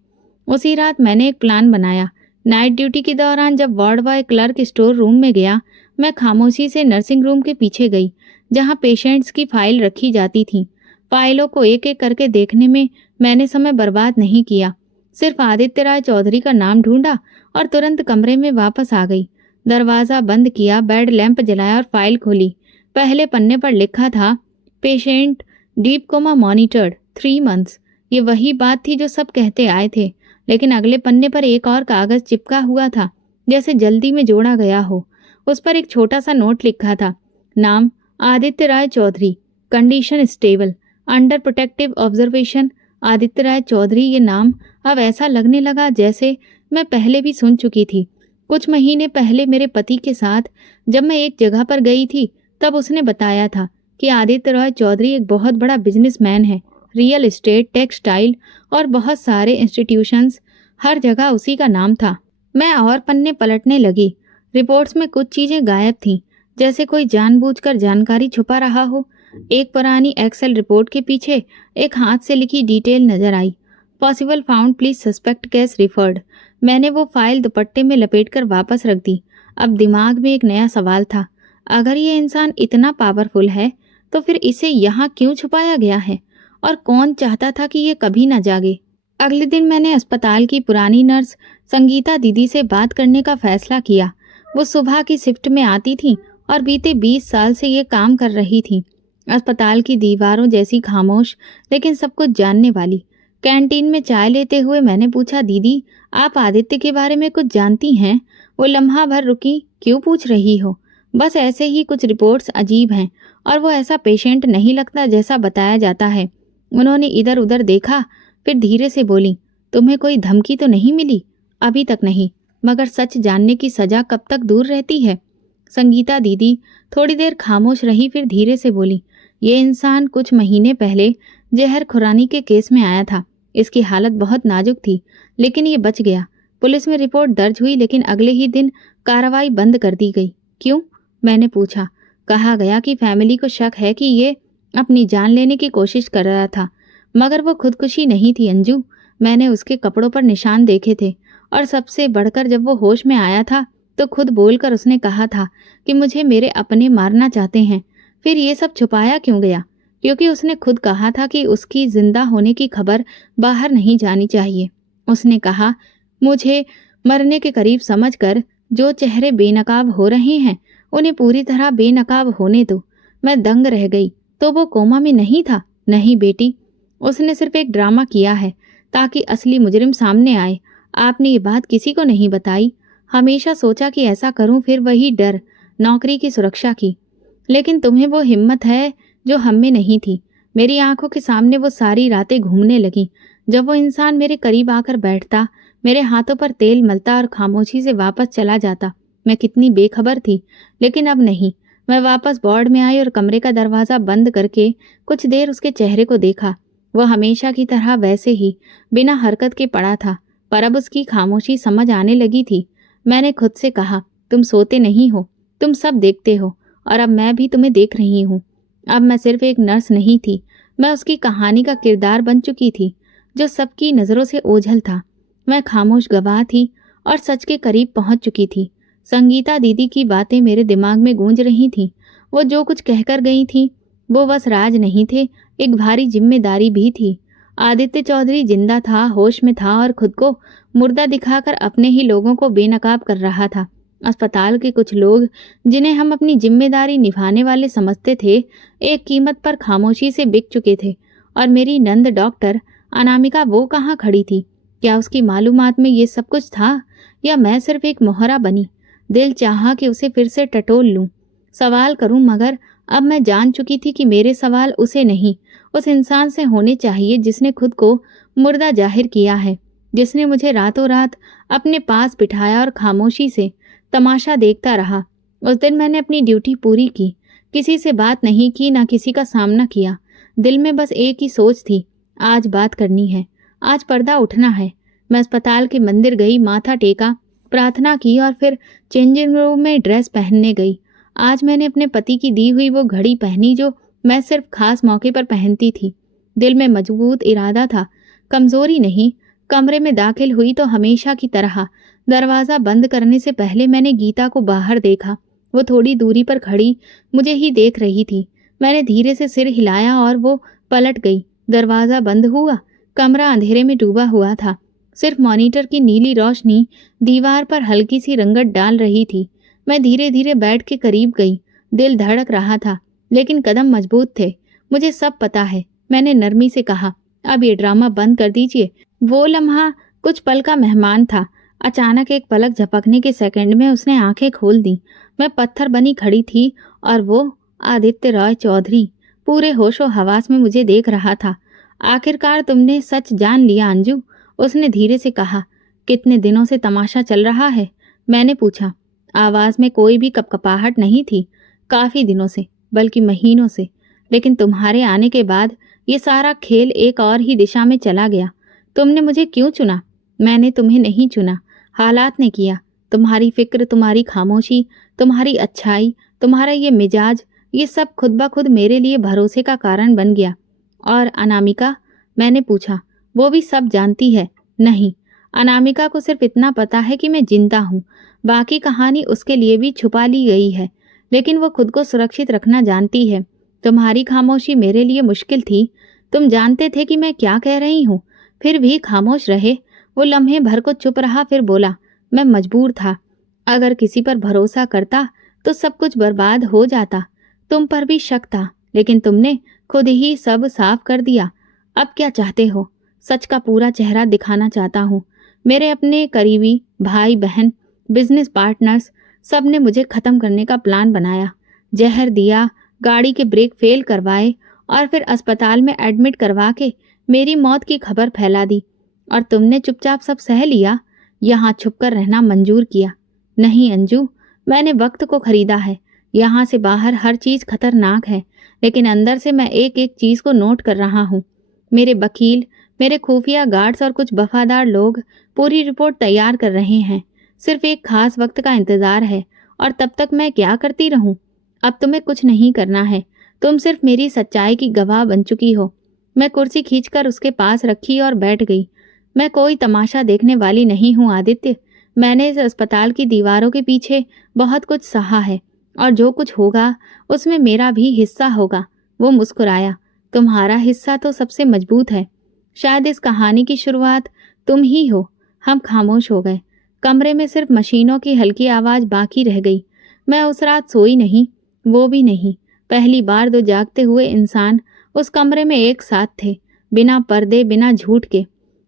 उसी रात मैंने एक प्लान बनाया। नाइट ड्यूटी के दौरान जब ward boy clerk store room में गया, मैं खामोशी से नर्सिंग रूम के पीछे गई, जहाँ पेशेंट्स की फाइल रखी जाती थी। फाइलों को एक एक करके देखने में मैंने समय बर्बाद नहीं किया। सिर्फ आदित्य राय चौधरी का नाम ढूंढा और तुरंत कमरे में वापस आ गई। दरवाज़ा बंद किया, बेड लैंप जलाया और फाइल खोली। पहले पन्ने पर लिखा था, patient deep coma monitored 3 months. ये वही बात थी जो सब कहते आए थे, लेकिन अगले पन्ने पर एक और कागज चिपका हुआ था, जैसे जल्दी में जोड़ा गया हो। उस पर एक छोटा सा नोट लिखा था, नाम Aditya Rai Chaudhary, condition stable, under protective observation. Aditya Rai Chaudhary, ये नाम अब ऐसा लगने लगा जैसे मैं पहले भी सुन चुकी थी। कुछ महीने पहले मेरे पति के साथ जब मैं एक जगह पर गई थी, तब उसने बताया था कि आदित्य राय चौधरी एक बहुत बड़ा बिजनेसमैन है। रियल एस्टेट, टेक्सटाइल और बहुत सारे इंस्टीट्यूशंस, हर जगह उसी का नाम था। मैं और पन्ने पलटने लगी। रिपोर्ट्स में कुछ चीजें गायब थीं, जैसे कोई जानबूझकर जानकारी छुपा रहा हो। एक पुरानी एक्सेल रिपोर्ट के पीछे एक हाथ से लिखी डिटेल नजर आई, possible found please suspect case referred. मैंने वो फाइल दुपट्टे में लपेटकर वापस रख दी। अब दिमाग में एक नया सवाल था, अगर ये इंसान इतना पावरफुल है तो फिर इसे यहाँ क्यों छुपाया गया है, और कौन चाहता था कि ये कभी न जागे। अगले दिन मैंने अस्पताल की पुरानी नर्स संगीता दीदी से बात करने का फैसला किया। वो सुबह की शिफ्ट में आती थी और बीते 20 साल से ये काम कर रही थी। अस्पताल की दीवारों जैसी खामोश, लेकिन सब कुछ जानने वाली। कैंटीन में चाय लेते हुए मैंने पूछा, दीदी आप आदित्य के बारे में कुछ जानती हैं? वो लम्हा भर रुकी। क्यों पूछ रही हो? बस ऐसे ही, कुछ रिपोर्ट्स अजीब हैं और वो ऐसा पेशेंट नहीं लगता जैसा बताया जाता है। उन्होंने इधर उधर देखा, फिर धीरे से बोली, तुम्हें कोई धमकी तो नहीं मिली? अभी तक नहीं, मगर सच जानने की सजा कब तक दूर रहती है? संगीता दीदी थोड़ी देर खामोश रही, फिर धीरे से बोली, ये इंसान कुछ महीने पहले जहर खुरानी के केस में आया था। इसकी हालत बहुत नाजुक थी, लेकिन ये बच गया। पुलिस में रिपोर्ट दर्ज हुई, लेकिन अगले ही दिन कार्रवाई बंद कर दी गई। क्यों? मैंने पूछा। कहा गया कि फैमिली को शक है कि ये अपनी जान लेने की कोशिश कर रहा था, मगर वो खुदकुशी नहीं थी अंजू। मैंने उसके कपड़ों पर निशान देखे थे, और सबसे बढ़कर जब वो होश में आया था तो खुद बोलकर उसने कहा था कि मुझे मेरे अपने मारना चाहते हैं। फिर ये सब छुपाया क्यों गया? क्योंकि उसने खुद कहा था कि उसकी जिंदा होने की खबर बाहर नहीं जानी चाहिए। उसने कहा, मुझे मरने के करीब समझकर जो चेहरे बेनकाब हो रहे हैं उन्हें पूरी तरह बेनकाब होने दो। मैं दंग रह गई। तो वो कोमा में नहीं था? नहीं बेटी, उसने सिर्फ एक ड्रामा किया है ताकि असली मुजरिम सामने आए। आपने ये बात किसी को नहीं बताई। हमेशा सोचा कि ऐसा करूं, फिर वही डर, नौकरी की सुरक्षा की। लेकिन तुम्हें वो हिम्मत है जो हम में नहीं थी। मेरी आंखों के सामने वो सारी रातें घूमने लगी। जब वो इंसान मेरे करीब आकर बैठता, मेरे हाथों पर तेल मलता और खामोशी से वापस चला जाता। मैं कितनी बेखबर थी, लेकिन अब नहीं। मैं वापस वार्ड में आई और कमरे का दरवाज़ा बंद करके कुछ देर उसके चेहरे को देखा। वो हमेशा की तरह वैसे ही बिना हरकत के पड़ा था, पर अब उसकी खामोशी समझ आने लगी थी। मैंने खुद से कहा, तुम सोते नहीं हो, तुम सब देखते हो, और अब मैं भी तुम्हें देख रही हूँ। अब मैं सिर्फ एक नर्स नहीं थी, मैं उसकी कहानी का किरदार बन चुकी थी, जो सबकी नज़रों से ओझल था। मैं खामोश गवाह थी और सच के करीब पहुंच चुकी थी। संगीता दीदी की बातें मेरे दिमाग में गूंज रही थीं। वो जो कुछ कहकर गई थीं, वो बस राज नहीं थे, एक भारी जिम्मेदारी भी थी। आदित्य चौधरी जिंदा था, होश में था, और खुद को मुर्दा दिखाकर अपने ही लोगों को बेनकाब कर रहा था। अस्पताल के कुछ लोग, जिन्हें हम अपनी जिम्मेदारी निभाने वाले समझते थे, एक कीमत पर खामोशी से बिक चुके थे। और मेरी नंद डॉक्टर अनामिका, वो कहाँ खड़ी थी? क्या उसकी मालूमात में ये सब कुछ था, या मैं सिर्फ एक मोहरा बनी? दिल चाहा कि उसे फिर से टटोल लूं, सवाल करूं, मगर अब मैं जान चुकी थी कि मेरे सवाल उसे नहीं, उस इंसान से होने चाहिए जिसने खुद को मुर्दा जाहिर किया है, जिसने मुझे रातों रात अपने पास बिठाया और खामोशी से तमाशा देखता रहा। उस दिन मैंने अपनी ड्यूटी पूरी की, किसी से बात नहीं की, ना किसी का सामना किया। दिल में बस एक ही सोच थी, आज बात करनी है, आज पर्दा उठना है। मैं अस्पताल के मंदिर गई, माथा टेका, प्रार्थना की और फिर चेंजिंग रूम में ड्रेस पहनने गई। आज मैंने अपने पति की दी हुई वो घड़ी पहनी जो मैं सिर्फ खास मौके पर पहनती थी। दिल में मजबूत इरादा था, कमजोरी नहीं। कमरे में दाखिल हुई तो हमेशा की तरह दरवाजा बंद करने से पहले मैंने गीता को बाहर देखा। वो थोड़ी दूरी पर खड़ी मुझे ही देख रही थी। मैंने धीरे से सिर हिलाया और वो पलट गई। दरवाजा बंद हुआ। कमरा अंधेरे में डूबा हुआ था। सिर्फ मॉनिटर की नीली रोशनी दीवार पर हल्की सी रंगत डाल रही थी। मैं धीरे धीरे बेड के करीब गई। दिल धड़क रहा था, लेकिन कदम मजबूत थे। मुझे सब पता है। मैंने नरमी से कहा, अब ये ड्रामा बंद कर दीजिए। वो लम्हा कुछ पल का मेहमान था। अचानक एक पलक झपकने के सेकंड में उसने आंखें खोल दी। मैं पत्थर बनी खड़ी थी और वो आदित्य रॉय चौधरी पूरे होशो हवास में मुझे देख रहा था। आखिरकार तुमने सच जान लिया अंजू, उसने धीरे से कहा। कितने दिनों से तमाशा चल रहा है? मैंने पूछा। आवाज में कोई भी कपकपाहट नहीं थी। काफी दिनों से, बल्कि महीनों से। लेकिन तुम्हारे आने के बाद ये सारा खेल एक और ही दिशा में चला गया। तुमने मुझे क्यों चुना? मैंने तुम्हें नहीं चुना, हालात ने किया। तुम्हारी फिक्र, तुम्हारी खामोशी, तुम्हारी अच्छाई, तुम्हारा ये मिजाज, ये सब खुद ब खुद मेरे लिए भरोसे का कारण बन गया। और अनामिका? मैंने पूछा। वो भी सब जानती है? नहीं, अनामिका को सिर्फ इतना पता है कि मैं जिंदा हूँ। बाकी कहानी उसके लिए भी छुपा ली गई है, लेकिन वो खुद को सुरक्षित रखना जानती है। तुम्हारी खामोशी मेरे लिए मुश्किल थी। तुम जानते थे कि मैं क्या कह रही हूँ, फिर भी खामोश रहे। वो लम्हे भर को चुप रहा, फिर बोला, मैं मजबूर था। अगर किसी पर भरोसा करता तो सब कुछ बर्बाद हो जाता। तुम पर भी शक था, लेकिन तुमने खुद ही सब साफ कर दिया। अब क्या चाहते हो? सच का पूरा चेहरा दिखाना चाहता हूँ। मेरे अपने करीबी भाई बहन, बिजनेस पार्टनर्स, सब ने मुझे खत्म करने का प्लान बनाया। जहर दिया, गाड़ी के ब्रेक फेल करवाए और फिर अस्पताल में एडमिट करवा के मेरी मौत की खबर फैला दी। और तुमने चुपचाप सब सह लिया, यहाँ छुपकर रहना मंजूर किया। नहीं अंजू, मैंने वक्त को खरीदा है। यहाँ से बाहर हर चीज खतरनाक है, लेकिन अंदर से मैं एक एक चीज को नोट कर रहा हूँ। मेरे वकील, मेरे खुफिया गार्ड्स और कुछ वफादार लोग पूरी रिपोर्ट तैयार कर रहे हैं। सिर्फ एक खास वक्त का इंतजार है। और तब तक मैं क्या करती रहूं? अब तुम्हें कुछ नहीं करना है। तुम सिर्फ मेरी सच्चाई की गवाह बन चुकी हो। मैं कुर्सी खींचकर उसके पास रखी और बैठ गई। मैं कोई तमाशा देखने वाली नहीं हूँ आदित्य। मैंने इस अस्पताल की दीवारों के पीछे बहुत कुछ सहा है, और जो कुछ होगा उसमें मेरा भी हिस्सा होगा। वो मुस्कुराया। तुम्हारा हिस्सा तो सबसे मजबूत है। शायद इस कहानी की शुरुआत तुम ही हो। हम खामोश हो गए। कमरे में सिर्फ मशीनों की हल्की आवाज बाकी रह गई। मैं उस रात सोई नहीं, वो भी नहीं। पहली बार दो जागते हुए इंसान उस कमरे में एक साथ थे, बिना पर्दे, बिना झूठ के।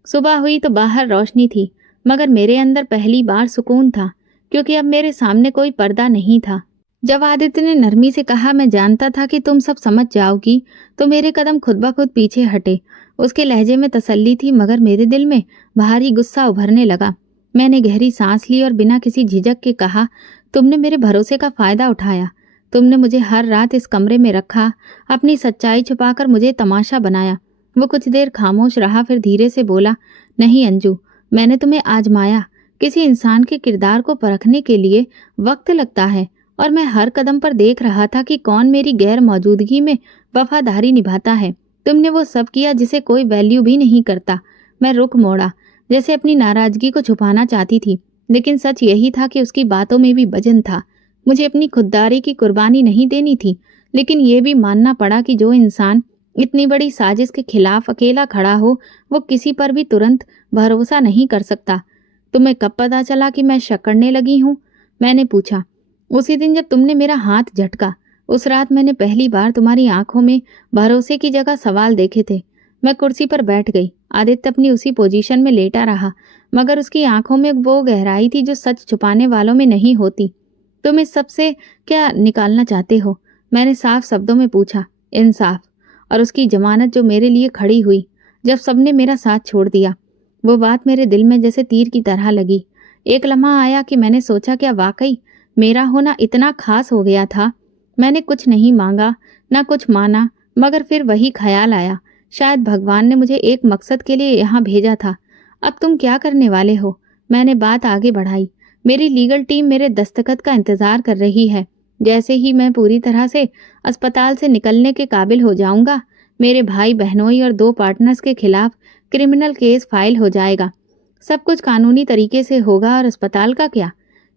सुबह हुई तो बाहर रोशनी थी, मगर मेरे अंदर पहली बार सुकून था, क्योंकि अब मेरे सामने कोई पर्दा नहीं था। जब आदित्य ने नरमी से कहा, मैं जानता था कि तुम सब समझ जाओगी, तो मेरे कदम खुद ब खुद पीछे हटे। उसके लहजे में तसल्ली थी, मगर मेरे दिल में भारी गुस्सा उभरने लगा। मैंने गहरी सांस ली और बिना किसी झिझक के कहा, तुमने मेरे भरोसे का फायदा उठाया। तुमने मुझे हर रात इस कमरे में रखा, अपनी सच्चाई छुपाकर मुझे तमाशा बनाया। वो कुछ देर खामोश रहा, फिर धीरे से बोला, नहीं अंजू, मैंने तुम्हें आजमाया। किसी इंसान के किरदार को परखने के लिए वक्त लगता है, और मैं हर कदम पर देख रहा था कि कौन मेरी गैर मौजूदगी में वफादारी निभाता है। तुमने वो सब किया जिसे कोई वैल्यू भी नहीं करता। मैं रुख मोड़ा, जैसे अपनी नाराजगी को छुपाना चाहती थी, लेकिन सच यही था कि उसकी बातों में भी वजन था। मुझे अपनी खुददारी की कुर्बानी नहीं देनी थी, लेकिन ये भी मानना पड़ा कि जो इंसान इतनी बड़ी साजिश के खिलाफ अकेला खड़ा हो, वो किसी पर भी तुरंत भरोसा नहीं कर सकता। तुम्हें कब पता चला कि मैं शक करने लगी हूँ? मैंने पूछा। उसी दिन जब तुमने मेरा हाथ झटका। उस रात मैंने पहली बार तुम्हारी आंखों में भरोसे की जगह सवाल देखे थे। मैं कुर्सी पर बैठ गई। आदित्य अपनी उसी पोजीशन में लेटा रहा, मगर उसकी आंखों में वो गहराई थी जो सच छुपाने वालों में नहीं होती। तुम इस सब से क्या निकालना चाहते हो? मैंने साफ शब्दों में पूछा। इंसाफ, और उसकी जमानत जो मेरे लिए खड़ी हुई जब सबने मेरा साथ छोड़ दिया। वो बात मेरे दिल में जैसे तीर की तरह लगी। एक लम्हा आया कि मैंने सोचा, क्या वाकई मेरा होना इतना खास हो गया था? मैंने कुछ नहीं मांगा, ना कुछ माना, मगर फिर वही ख्याल आया, शायद भगवान ने मुझे एक मकसद के लिए यहाँ भेजा था। अब तुम क्या करने वाले हो? मैंने बात आगे बढ़ाई। मेरी लीगल टीम मेरे दस्तखत का इंतजार कर रही है। जैसे ही मैं पूरी तरह से अस्पताल से निकलने के काबिल हो जाऊंगा, मेरे भाई बहनोई और 2 पार्टनर्स के खिलाफ क्रिमिनल केस फाइल हो जाएगा। सब कुछ कानूनी तरीके से होगा और अस्पताल का क्या?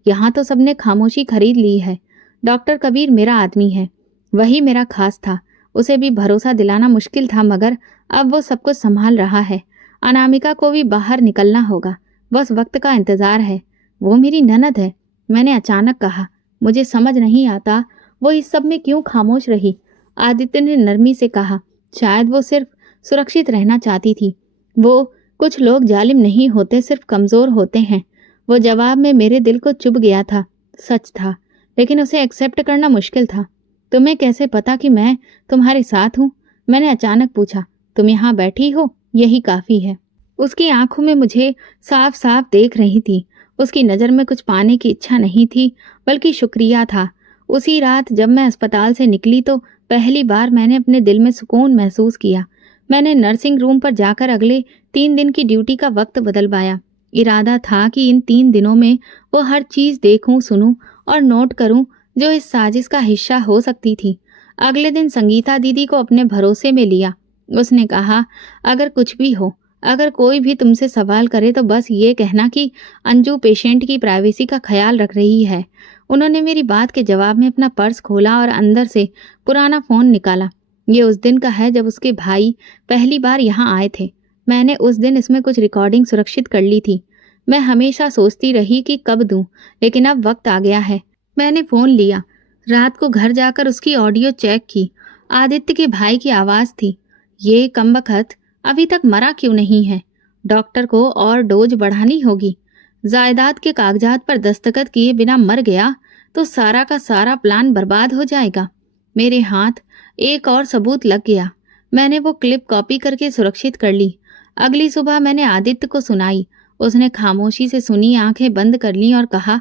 यहाँ तो सबने खामोशी खरीद ली है। डॉक्टर कबीर मेरा आदमी है, वही मेरा खास था। उसे भी भरोसा दिलाना मुश्किल था, मगर अब वो सब कुछ संभाल रहा है। अनामिका को भी बाहर निकलना होगा, बस वक्त का इंतजार है। वो मेरी ननद है। मैंने अचानक कहा। मुझे समझ नहीं आता वो इस सब में क्यों खामोश रही। आदित्य ने नरमी से कहा, शायद वो सिर्फ सुरक्षित रहना चाहती थी। वो कुछ लोग जालिम नहीं होते, सिर्फ कमजोर होते हैं। वो जवाब में मेरे दिल को चुभ गया था। सच था, लेकिन उसे एक्सेप्ट करना मुश्किल था। तुम्हें कैसे पता कि मैं तुम्हारे साथ हूँ? मैंने अचानक पूछा। तुम यहाँ बैठी हो, यही काफी है। उसकी आंखों में मुझे साफ साफ देख रही थी। उसकी नज़र में कुछ पाने की इच्छा नहीं थी, बल्कि शुक्रिया था। उसी रात जब मैं अस्पताल से निकली तो पहली बार मैंने अपने दिल में सुकून महसूस किया। मैंने नर्सिंग रूम पर जाकर अगले 3 दिन की ड्यूटी का वक्त बदलवाया। इरादा था कि इन 3 दिनों में वो हर चीज़ देखूं, सुनूं और नोट करूं जो इस साजिश का हिस्सा हो सकती थी। अगले दिन संगीता दीदी को अपने भरोसे में लिया। उसने कहा, अगर कुछ भी हो, अगर कोई भी तुमसे सवाल करे तो बस ये कहना कि अंजू पेशेंट की प्राइवेसी का ख्याल रख रही है। उन्होंने मेरी बात के जवाब में अपना पर्स खोला और अंदर से पुराना फ़ोन निकाला। ये उस दिन का है जब उसके भाई पहली बार यहाँ आए थे। मैंने उस दिन इसमें कुछ रिकॉर्डिंग सुरक्षित कर ली थी। मैं हमेशा सोचती रही कि कब दूं, लेकिन अब वक्त आ गया है। मैंने फ़ोन लिया। रात को घर जाकर उसकी ऑडियो चेक की। आदित्य के भाई की आवाज़ थी। ये कमबख्त अभी तक मरा क्यों नहीं है? डॉक्टर को और डोज बढ़ानी होगी। जायदाद के कागजात पर दस्तखत किए बिना मर गया तो सारा का सारा प्लान बर्बाद हो जाएगा। मेरे हाथ एक और सबूत लग गया। मैंने वो क्लिप कॉपी करके सुरक्षित कर ली। अगली सुबह मैंने आदित्य को सुनाई। उसने खामोशी से सुनी, आंखें बंद कर लीं और कहा,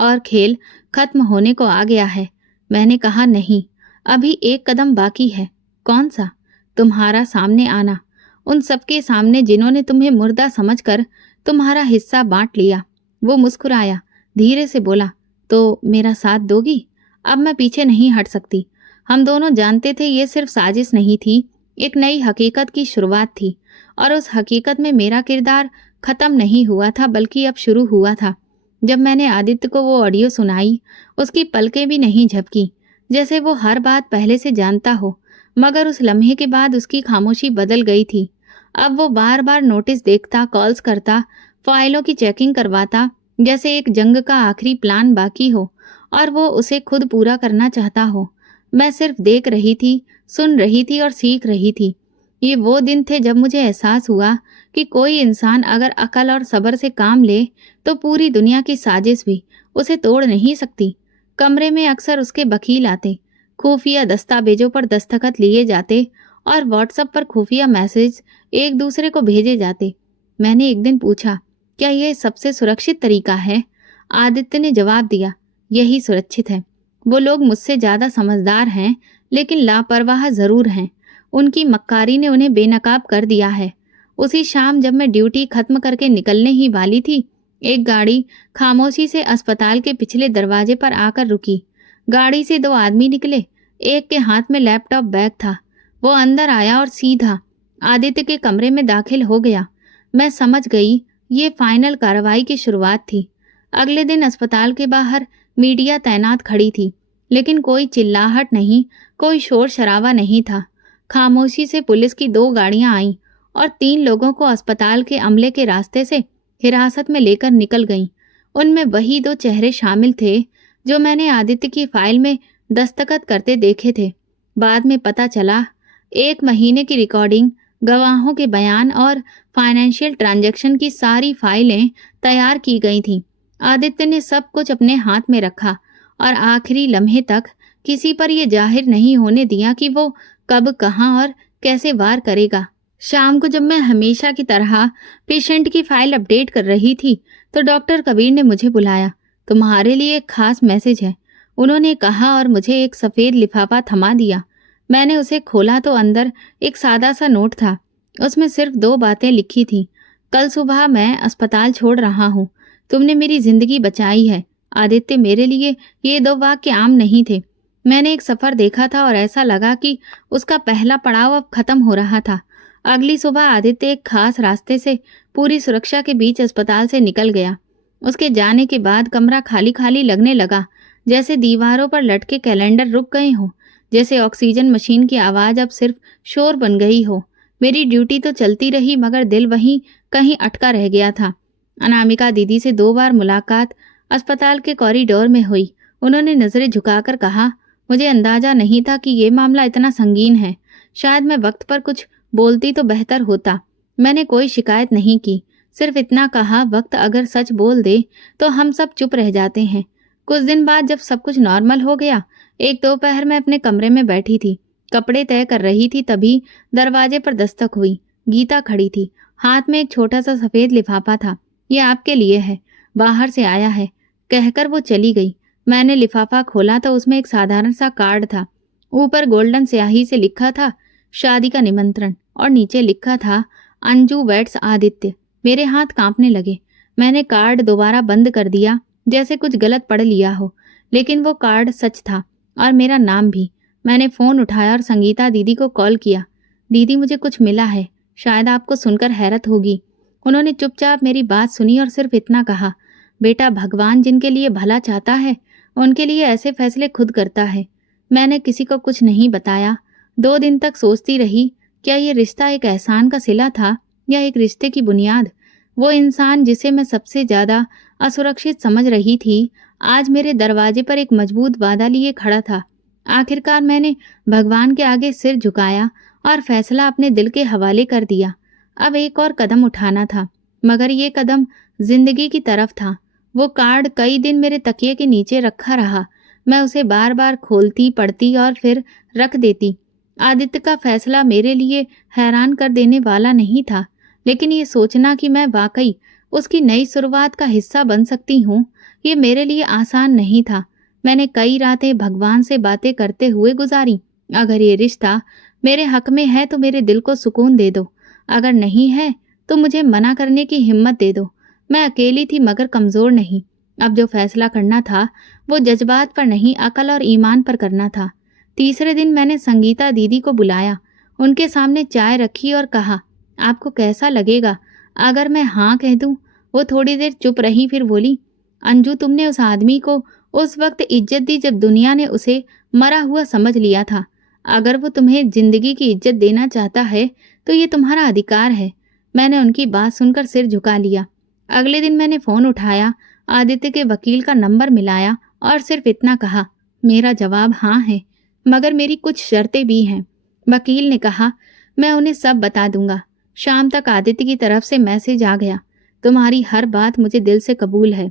और खेल खत्म होने को आ गया है। मैंने कहा, नहीं, अभी एक कदम बाकी है। कौन सा? तुम्हारा सामने आना, उन सबके सामने जिन्होंने तुम्हें मुर्दा समझकर तुम्हारा हिस्सा बांट लिया। वो मुस्कुराया, धीरे से बोला, तो मेरा साथ दोगी? अब मैं पीछे नहीं हट सकती। हम दोनों जानते थे ये सिर्फ साजिश नहीं थी, एक नई हकीकत की शुरुआत थी। और उस हकीकत में मेरा किरदार खत्म नहीं हुआ था, बल्कि अब शुरू हुआ था। जब मैंने आदित्य को वो ऑडियो सुनाई, उसकी पलकें भी नहीं झपकी, जैसे वो हर बात पहले से जानता हो। मगर उस लम्हे के बाद उसकी खामोशी बदल गई थी। अब वो बार बार नोटिस देखता, कॉल्स करता, फाइलों की चेकिंग करवाता, जैसे एक जंग का आखिरी प्लान बाकी हो और वो उसे खुद पूरा करना चाहता हो। मैं सिर्फ देख रही थी, सुन रही थी और सीख रही थी। ये वो दिन थे जब मुझे एहसास हुआ कि कोई इंसान अगर अकल और सब्र से काम ले तो पूरी दुनिया की साजिश भी उसे तोड़ नहीं सकती। कमरे में अक्सर उसके वकील आते, खुफिया दस्तावेजों पर दस्तखत लिए जाते और व्हाट्सएप पर खुफिया मैसेज एक दूसरे को भेजे जाते। मैंने एक दिन पूछा, क्या यह सबसे सुरक्षित तरीका है? आदित्य ने जवाब दिया, यही सुरक्षित है। वो लोग मुझसे ज़्यादा समझदार हैं, लेकिन लापरवाह ज़रूर हैं। उनकी मक्कारी ने उन्हें बेनकाब कर दिया है। उसी शाम जब मैं ड्यूटी खत्म करके निकलने ही वाली थी, एक गाड़ी खामोशी से अस्पताल के पिछले दरवाजे पर आकर रुकी। गाड़ी से 2 आदमी निकले। एक के हाथ में लैपटॉप बैग था। वो अंदर आया और सीधा आदित्य के कमरे में दाखिल हो गया। मैं समझ गई ये फाइनल कार्रवाई की शुरुआत थी। अगले दिन अस्पताल के बाहर मीडिया तैनात खड़ी थी, लेकिन कोई चिल्लाहट नहीं, कोई शोर शराबा नहीं था। खामोशी से पुलिस की 2 गाड़ियां आईं और 3 लोगों को अस्पताल के अमले के रास्ते से हिरासत में लेकर निकल गईं। उनमें वही 2 चेहरे शामिल थे जो मैंने आदित्य की फाइल में दस्तखत करते देखे थे। बाद में पता चला 1 महीने की रिकॉर्डिंग, गवाहों के बयान और फाइनेंशियल ट्रांजैक्शन की सारी फाइलें तैयार की गई थीं। आदित्य ने सब कुछ अपने हाथ में रखा और आखिरी लम्हे तक किसी पर यह जाहिर नहीं होने दिया कि वो कब, कहाँ और कैसे वार करेगा। शाम को जब मैं हमेशा की तरह पेशेंट की फाइल अपडेट कर रही थी तो डॉक्टर कबीर ने मुझे बुलाया। तुम्हारे लिए एक खास मैसेज है, उन्होंने कहा और मुझे एक सफ़ेद लिफाफा थमा दिया। मैंने उसे खोला तो अंदर एक सादा सा नोट था। उसमें सिर्फ 2 बातें लिखी थीं। कल सुबह मैं अस्पताल छोड़ रहा हूँ। तुमने मेरी जिंदगी बचाई है, आदित्य, मेरे लिए ये 2 वाक्य आम नहीं थे। मैंने एक सफ़र देखा था और ऐसा लगा कि उसका पहला पड़ाव अब खत्म हो रहा था। अगली सुबह आदित्य एक खास रास्ते से पूरी सुरक्षा के बीच अस्पताल से निकल गया। उसके जाने के बाद कमरा खाली खाली लगने लगा, जैसे दीवारों पर लटके कैलेंडर रुक गए हों, जैसे ऑक्सीजन मशीन की आवाज़ अब सिर्फ शोर बन गई हो। मेरी ड्यूटी तो चलती रही, मगर दिल वहीं कहीं अटका रह गया था। अनामिका दीदी से 2 बार मुलाकात अस्पताल के कॉरिडोर में हुई। उन्होंने नज़रें झुकाकर कहा, मुझे अंदाजा नहीं था कि ये मामला इतना संगीन है। शायद मैं वक्त पर कुछ बोलती तो बेहतर होता। मैंने कोई शिकायत नहीं की, सिर्फ इतना कहा, वक्त अगर सच बोल दे तो हम सब चुप रह जाते हैं। कुछ दिन बाद जब सब कुछ नॉर्मल हो गया, एक दोपहर में अपने कमरे में बैठी थी, कपड़े तय कर रही थी, तभी दरवाजे पर दस्तक हुई। गीता खड़ी थी, हाथ में एक छोटा सा सफ़ेद लिफाफा था। ये आपके लिए है, बाहर से आया है, कहकर वो चली गई। मैंने लिफाफा खोला तो उसमें एक साधारण सा कार्ड था। ऊपर गोल्डन स्याही से लिखा था, शादी का निमंत्रण, और नीचे लिखा था, अंजू वेड्स आदित्य। मेरे हाथ कांपने लगे। मैंने कार्ड दोबारा बंद कर दिया, जैसे कुछ गलत पढ़ लिया हो, लेकिन वो कार्ड सच था और मेरा नाम भी। मैंने फ़ोन उठाया और संगीता दीदी को कॉल किया। दीदी, मुझे कुछ मिला है, शायद आपको सुनकर हैरत होगी। उन्होंने चुपचाप मेरी बात सुनी और सिर्फ इतना कहा, बेटा, भगवान जिनके लिए भला चाहता है उनके लिए ऐसे फैसले खुद करता है। मैंने किसी को कुछ नहीं बताया। 2 दिन तक सोचती रही, क्या ये रिश्ता एक एहसान का सिला था या एक रिश्ते की बुनियाद। वो इंसान जिसे मैं सबसे ज़्यादा असुरक्षित समझ रही थी, आज मेरे दरवाजे पर एक मजबूत वादा लिए खड़ा था। आखिरकार मैंने भगवान के आगे सिर झुकाया और फैसला अपने दिल के हवाले कर दिया। अब एक और कदम उठाना था, मगर ये कदम जिंदगी की तरफ था। वो कार्ड कई दिन मेरे तकिए के नीचे रखा रहा। मैं उसे बार बार खोलती, पढ़ती और फिर रख देती। आदित्य का फैसला मेरे लिए हैरान कर देने वाला नहीं था, लेकिन ये सोचना कि मैं वाकई उसकी नई शुरुआत का हिस्सा बन सकती हूँ, ये मेरे लिए आसान नहीं था। मैंने कई रातें भगवान से बातें करते हुए गुजारी। अगर ये रिश्ता मेरे हक में है तो मेरे दिल को सुकून दे दो, अगर नहीं है तो मुझे मना करने की हिम्मत दे दो। मैं अकेली थी, मगर कमज़ोर नहीं। अब जो फैसला करना था वो जज्बात पर नहीं, अकल और ईमान पर करना था। तीसरे दिन मैंने संगीता दीदी को बुलाया, उनके सामने चाय रखी और कहा, आपको कैसा लगेगा अगर मैं हाँ कह दूं? वो थोड़ी देर चुप रही, फिर बोली, अंजू, तुमने उस आदमी को उस वक्त इज्जत दी जब दुनिया ने उसे मरा हुआ समझ लिया था। अगर वो तुम्हें जिंदगी की इज्जत देना चाहता है तो ये तुम्हारा अधिकार है। मैंने उनकी बात सुनकर सिर झुका लिया। अगले दिन मैंने फ़ोन उठाया, आदित्य के वकील का नंबर मिलाया और सिर्फ इतना कहा, मेरा जवाब हाँ है, मगर मेरी कुछ शर्तें भी हैं। वकील ने कहा, मैं उन्हें सब बता दूंगा। शाम तक आदित्य की तरफ से मैसेज आ गया, तुम्हारी हर बात मुझे दिल से कबूल है।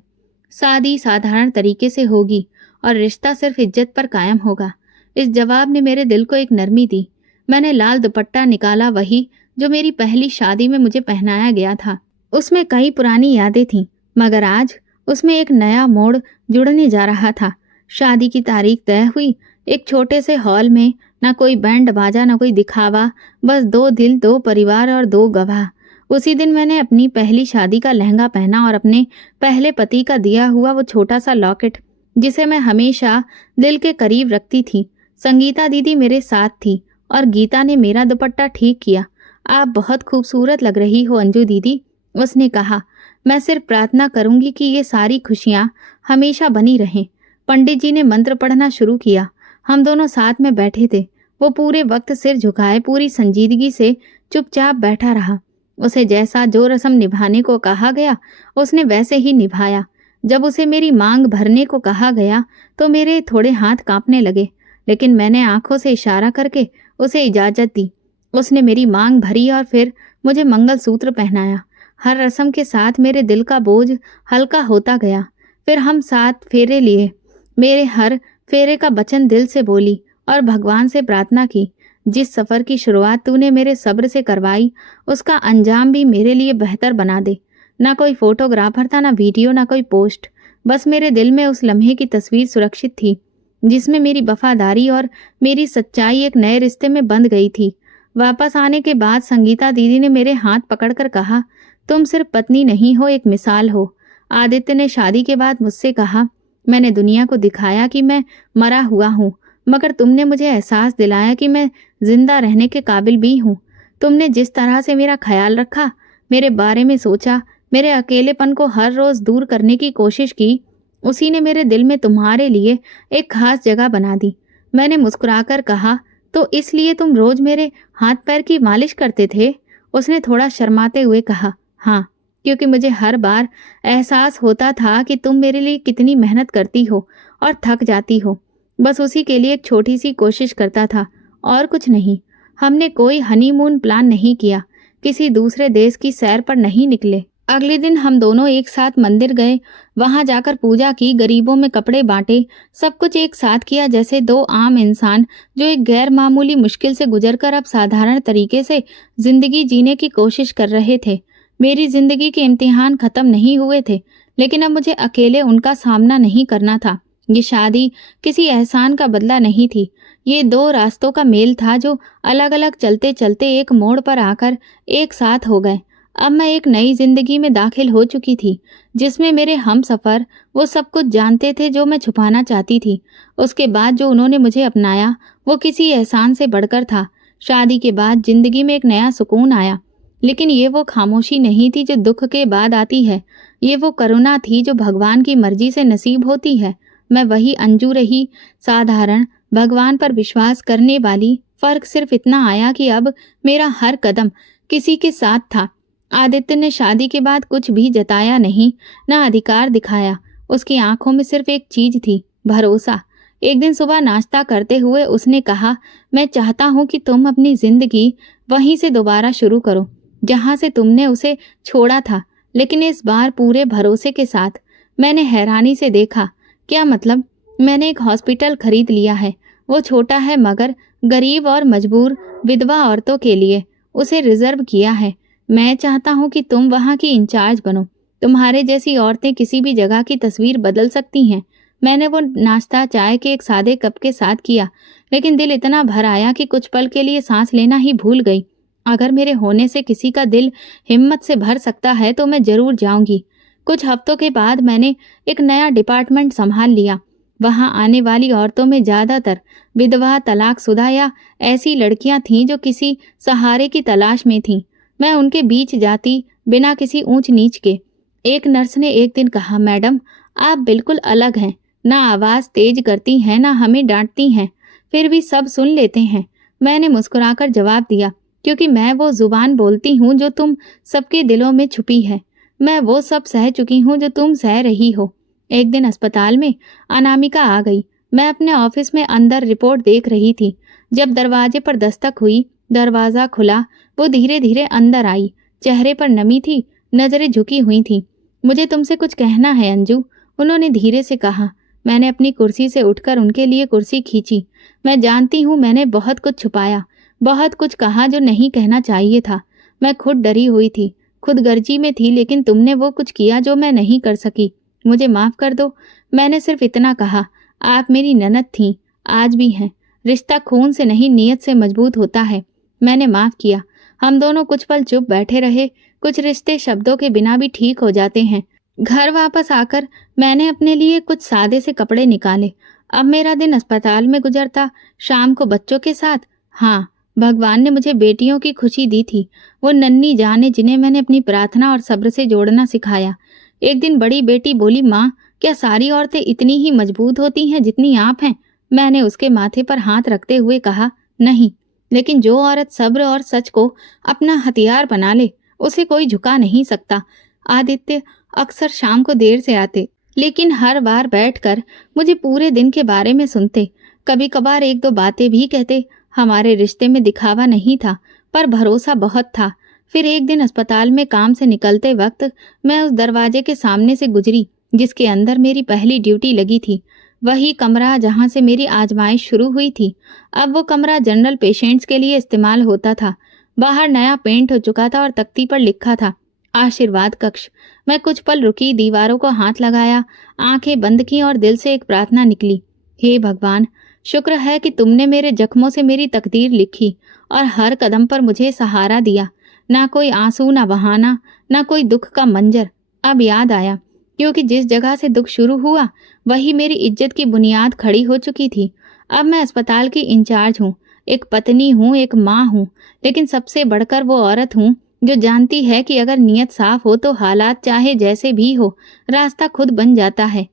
शादी साधारण तरीके से होगी और रिश्ता सिर्फ इज्जत पर कायम होगा। इस जवाब ने मेरे दिल को एक नरमी दी। मैंने लाल दुपट्टा निकाला, वही जो मेरी पहली शादी में मुझे पहनाया गया था। उसमें कई पुरानी यादें थीं, मगर आज उसमें एक नया मोड़ जुड़ने जा रहा था। शादी की तारीख तय हुई, एक छोटे से हॉल में। ना कोई बैंड बाजा, ना कोई दिखावा, बस 2 दिल, 2 परिवार और 2 गवाह। उसी दिन मैंने अपनी पहली शादी का लहंगा पहना और अपने पहले पति का दिया हुआ वो छोटा सा लॉकेट, जिसे मैं हमेशा दिल के करीब रखती थी। संगीता दीदी मेरे साथ थी और गीता ने मेरा दुपट्टा ठीक किया। आप बहुत खूबसूरत लग रही हो अंजू दीदी, उसने कहा। मैं सिर्फ प्रार्थना करूंगी कि ये सारी खुशियाँ हमेशा बनी रहें। पंडित जी ने मंत्र पढ़ना शुरू किया। हम दोनों साथ में बैठे थे। वो पूरे वक्त सिर झुकाए, पूरी संजीदगी से चुपचाप बैठा रहा। उसे जैसा जो रस्म निभाने को कहा गया उसने वैसे ही निभाया। जब उसे मेरी मांग भरने को कहा गया तो मेरे थोड़े हाथ कांपने लगे, लेकिन मैंने आंखों से इशारा करके उसे इजाज़त दी। उसने मेरी मांग भरी और फिर मुझे मंगलसूत्र पहनाया। हर रस्म के साथ मेरे दिल का बोझ हल्का होता गया। फिर हम 7 फेरे लिए। मेरे हर फेरे का वचन दिल से बोली और भगवान से प्रार्थना की, जिस सफ़र की शुरुआत तूने मेरे सब्र से करवाई उसका अंजाम भी मेरे लिए बेहतर बना दे। ना कोई फोटोग्राफर था, ना वीडियो, ना कोई पोस्ट। बस मेरे दिल में उस लम्हे की तस्वीर सुरक्षित थी जिसमें मेरी वफादारी और मेरी सच्चाई एक नए रिश्ते में बंध गई थी। वापस आने के बाद संगीता दीदी ने मेरे हाथ पकड़कर कहा, तुम सिर्फ पत्नी नहीं हो, एक मिसाल हो। आदित्य ने शादी के बाद मुझसे कहा, मैंने दुनिया को दिखाया कि मैं मरा हुआ हूँ, मगर तुमने मुझे एहसास दिलाया कि मैं जिंदा रहने के काबिल भी हूँ। तुमने जिस तरह से मेरा ख्याल रखा, मेरे बारे में सोचा, मेरे अकेलेपन को हर रोज दूर करने की कोशिश की, उसी ने मेरे दिल में तुम्हारे लिए एक खास जगह बना दी। मैंने मुस्कुराकर कहा, तो इसलिए तुम रोज मेरे हाथ पैर की मालिश करते थे? उसने थोड़ा शर्माते हुए कहा, हाँ, क्योंकि मुझे हर बार एहसास होता था कि तुम मेरे लिए कितनी मेहनत करती हो और थक जाती हो। बस उसी के लिए एक छोटी सी कोशिश करता था, और कुछ नहीं। हमने कोई हनीमून प्लान नहीं किया, किसी दूसरे देश की सैर पर नहीं निकले। अगले दिन हम दोनों एक साथ मंदिर गए, वहां जाकर पूजा की, गरीबों में कपड़े बांटे, सब कुछ एक साथ किया जैसे दो आम इंसान जो एक गैर मामूली मुश्किल से गुजरकर अब साधारण तरीके से जिंदगी जीने की कोशिश कर रहे थे। मेरी जिंदगी के इम्तिहान खत्म नहीं हुए थे, लेकिन अब मुझे अकेले उनका सामना नहीं करना था। ये शादी किसी एहसान का बदला नहीं थी, ये दो रास्तों का मेल था जो अलग अलग चलते चलते एक मोड़ पर आकर एक साथ हो गए। अब मैं एक नई जिंदगी में दाखिल हो चुकी थी, जिसमें मेरे हमसफर वो सब कुछ जानते थे जो मैं छुपाना चाहती थी। उसके बाद जो उन्होंने मुझे अपनाया, वो किसी एहसान से बढ़कर था। शादी के बाद जिंदगी में एक नया सुकून आया, लेकिन ये वो खामोशी नहीं थी जो दुख के बाद आती है, ये वो करुणा थी जो भगवान की मर्जी से नसीब होती है। मैं वही अंजू रही, साधारण, भगवान पर विश्वास करने वाली। फर्क सिर्फ इतना आया कि अब मेरा हर कदम किसी के साथ था। आदित्य ने शादी के बाद कुछ भी जताया नहीं, ना अधिकार दिखाया। उसकी आंखों में सिर्फ एक चीज थी, भरोसा। एक दिन सुबह नाश्ता करते हुए उसने कहा, मैं चाहता हूं कि तुम अपनी जिंदगी वहीं से दोबारा शुरू करो जहां से तुमने उसे छोड़ा था, लेकिन इस बार पूरे भरोसे के साथ। मैंने हैरानी से देखा, क्या मतलब? मैंने एक हॉस्पिटल खरीद लिया है, वो छोटा है मगर गरीब और मजबूर विधवा औरतों के लिए उसे रिजर्व किया है। मैं चाहता हूँ कि तुम वहाँ की इंचार्ज बनो। तुम्हारे जैसी औरतें किसी भी जगह की तस्वीर बदल सकती हैं। मैंने वो नाश्ता चाय के एक सादे कप के साथ किया, लेकिन दिल इतना भर आया कि कुछ पल के लिए सांस लेना ही भूल गई। अगर मेरे होने से किसी का दिल हिम्मत से भर सकता है तो मैं जरूर जाऊंगी। कुछ हफ्तों के बाद मैंने एक नया डिपार्टमेंट संभाल लिया। वहां आने वाली औरतों में ज्यादातर विधवा, तलाकशुदा या ऐसी लड़कियां थीं जो किसी सहारे की तलाश में थीं। मैं उनके बीच जाती, बिना किसी ऊंच नीच के। एक नर्स ने एक दिन कहा, मैडम, आप बिल्कुल अलग हैं, ना आवाज तेज करती हैं, ना हमें डांटती हैं, फिर भी सब सुन लेते हैं। मैंने मुस्कुराकर जवाब दिया, क्योंकि मैं वो जुबान बोलती हूँ जो तुम सबके दिलों में छुपी है। मैं वो सब सह चुकी हूँ जो तुम सह रही हो। एक दिन अस्पताल में अनामिका आ गई। मैं अपने ऑफिस में अंदर रिपोर्ट देख रही थी। जब दरवाजे पर दस्तक हुई, दरवाजा खुला, वो धीरे धीरे अंदर आई। चेहरे पर नमी थी, नजरें झुकी हुई थी। मुझे तुमसे कुछ कहना है अंजू, उन्होंने धीरे से कहा। मैंने अपनी कुर्सी से उठकर उनके लिए कुर्सी खींची। मैं जानती हूँ मैंने बहुत कुछ छुपाया, बहुत कुछ कहा जो नहीं कहना चाहिए था। मैं खुद डरी हुई थी, खुद गर्जी में थी, लेकिन तुमने वो कुछ किया जो मैं नहीं कर सकी। मुझे माफ कर दो। मैंने सिर्फ इतना कहा, आप मेरी ननद थीं, आज भी हैं। रिश्ता खून से नहीं, नीयत से मजबूत होता है। मैंने माफ किया। हम दोनों कुछ पल चुप बैठे रहे। कुछ रिश्ते शब्दों के बिना भी ठीक हो जाते हैं। घर वापस आकर मैंने अपने लिए कुछ सादे से कपड़े निकाले। अब मेरा दिन अस्पताल में गुजरता, शाम को बच्चों के साथ। हाँ, भगवान ने मुझे बेटियों की खुशी दी थी, वो नन्ही जाने जिन्हें मैंने अपनी प्रार्थना और सब्र से जोड़ना सिखाया। एक दिन बड़ी बेटी बोली, माँ, क्या सारी औरतें इतनी ही मजबूत होती हैं जितनी आप हैं? मैंने उसके माथे पर हाथ रखते हुए कहा, नहीं, लेकिन जो औरत सब्र और सच को अपना हथियार बना ले, उसे कोई झुका नहीं सकता। आदित्य अक्सर शाम को देर से आते, लेकिन हर बार बैठकर मुझे पूरे दिन के बारे में सुनते। कभी कभार एक दो बातें भी कहते। हमारे रिश्ते में दिखावा नहीं था, पर भरोसा बहुत था। फिर एक दिन अस्पताल में काम से निकलते वक्त मैं उस दरवाजे के सामने से गुजरी जिसके अंदर मेरी पहली ड्यूटी लगी थी। वही कमरा जहां से मेरी आजमाइश शुरू हुई थी। अब वो कमरा जनरल पेशेंट्स के लिए इस्तेमाल होता था। बाहर नया पेंट हो चुका था और तख्ती पर लिखा था, आशीर्वाद कक्ष। मैं कुछ पल रुकी, दीवारों को हाथ लगाया, आंखें बंद की और दिल से एक प्रार्थना निकली, हे भगवान, शुक्र है कि तुमने मेरे जख्मों से मेरी तकदीर लिखी और हर कदम पर मुझे सहारा दिया। ना कोई आंसू, ना बहाना, ना कोई दुख का मंजर। अब याद आया, क्योंकि जिस जगह से दुख शुरू हुआ वही मेरी इज्जत की बुनियाद खड़ी हो चुकी थी। अब मैं अस्पताल की इंचार्ज हूँ, एक पत्नी हूँ, एक माँ हूँ, लेकिन सबसे बढ़कर वो औरत हूँ जो जानती है कि अगर नीयत साफ हो तो हालात चाहे जैसे भी हो, रास्ता खुद बन जाता है।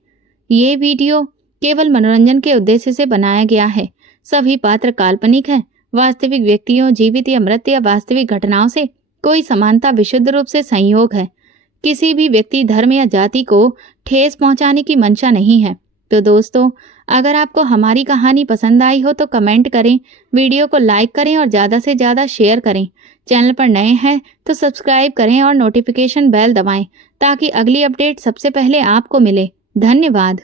ये वीडियो केवल मनोरंजन के उद्देश्य से बनाया गया है। सभी पात्र काल्पनिक हैं। वास्तविक व्यक्तियों, जीवित या मृत या वास्तविक घटनाओं से कोई समानता विशुद्ध रूप से संयोग है। किसी भी व्यक्ति, धर्म या जाति को ठेस पहुंचाने की मंशा नहीं है। तो दोस्तों, अगर आपको हमारी कहानी पसंद आई हो तो कमेंट करें, वीडियो को लाइक करें और ज़्यादा से ज़्यादा शेयर करें। चैनल पर नए हैं तो सब्सक्राइब करें और नोटिफिकेशन बेल दबाएं ताकि अगली अपडेट सबसे पहले आपको मिले। धन्यवाद।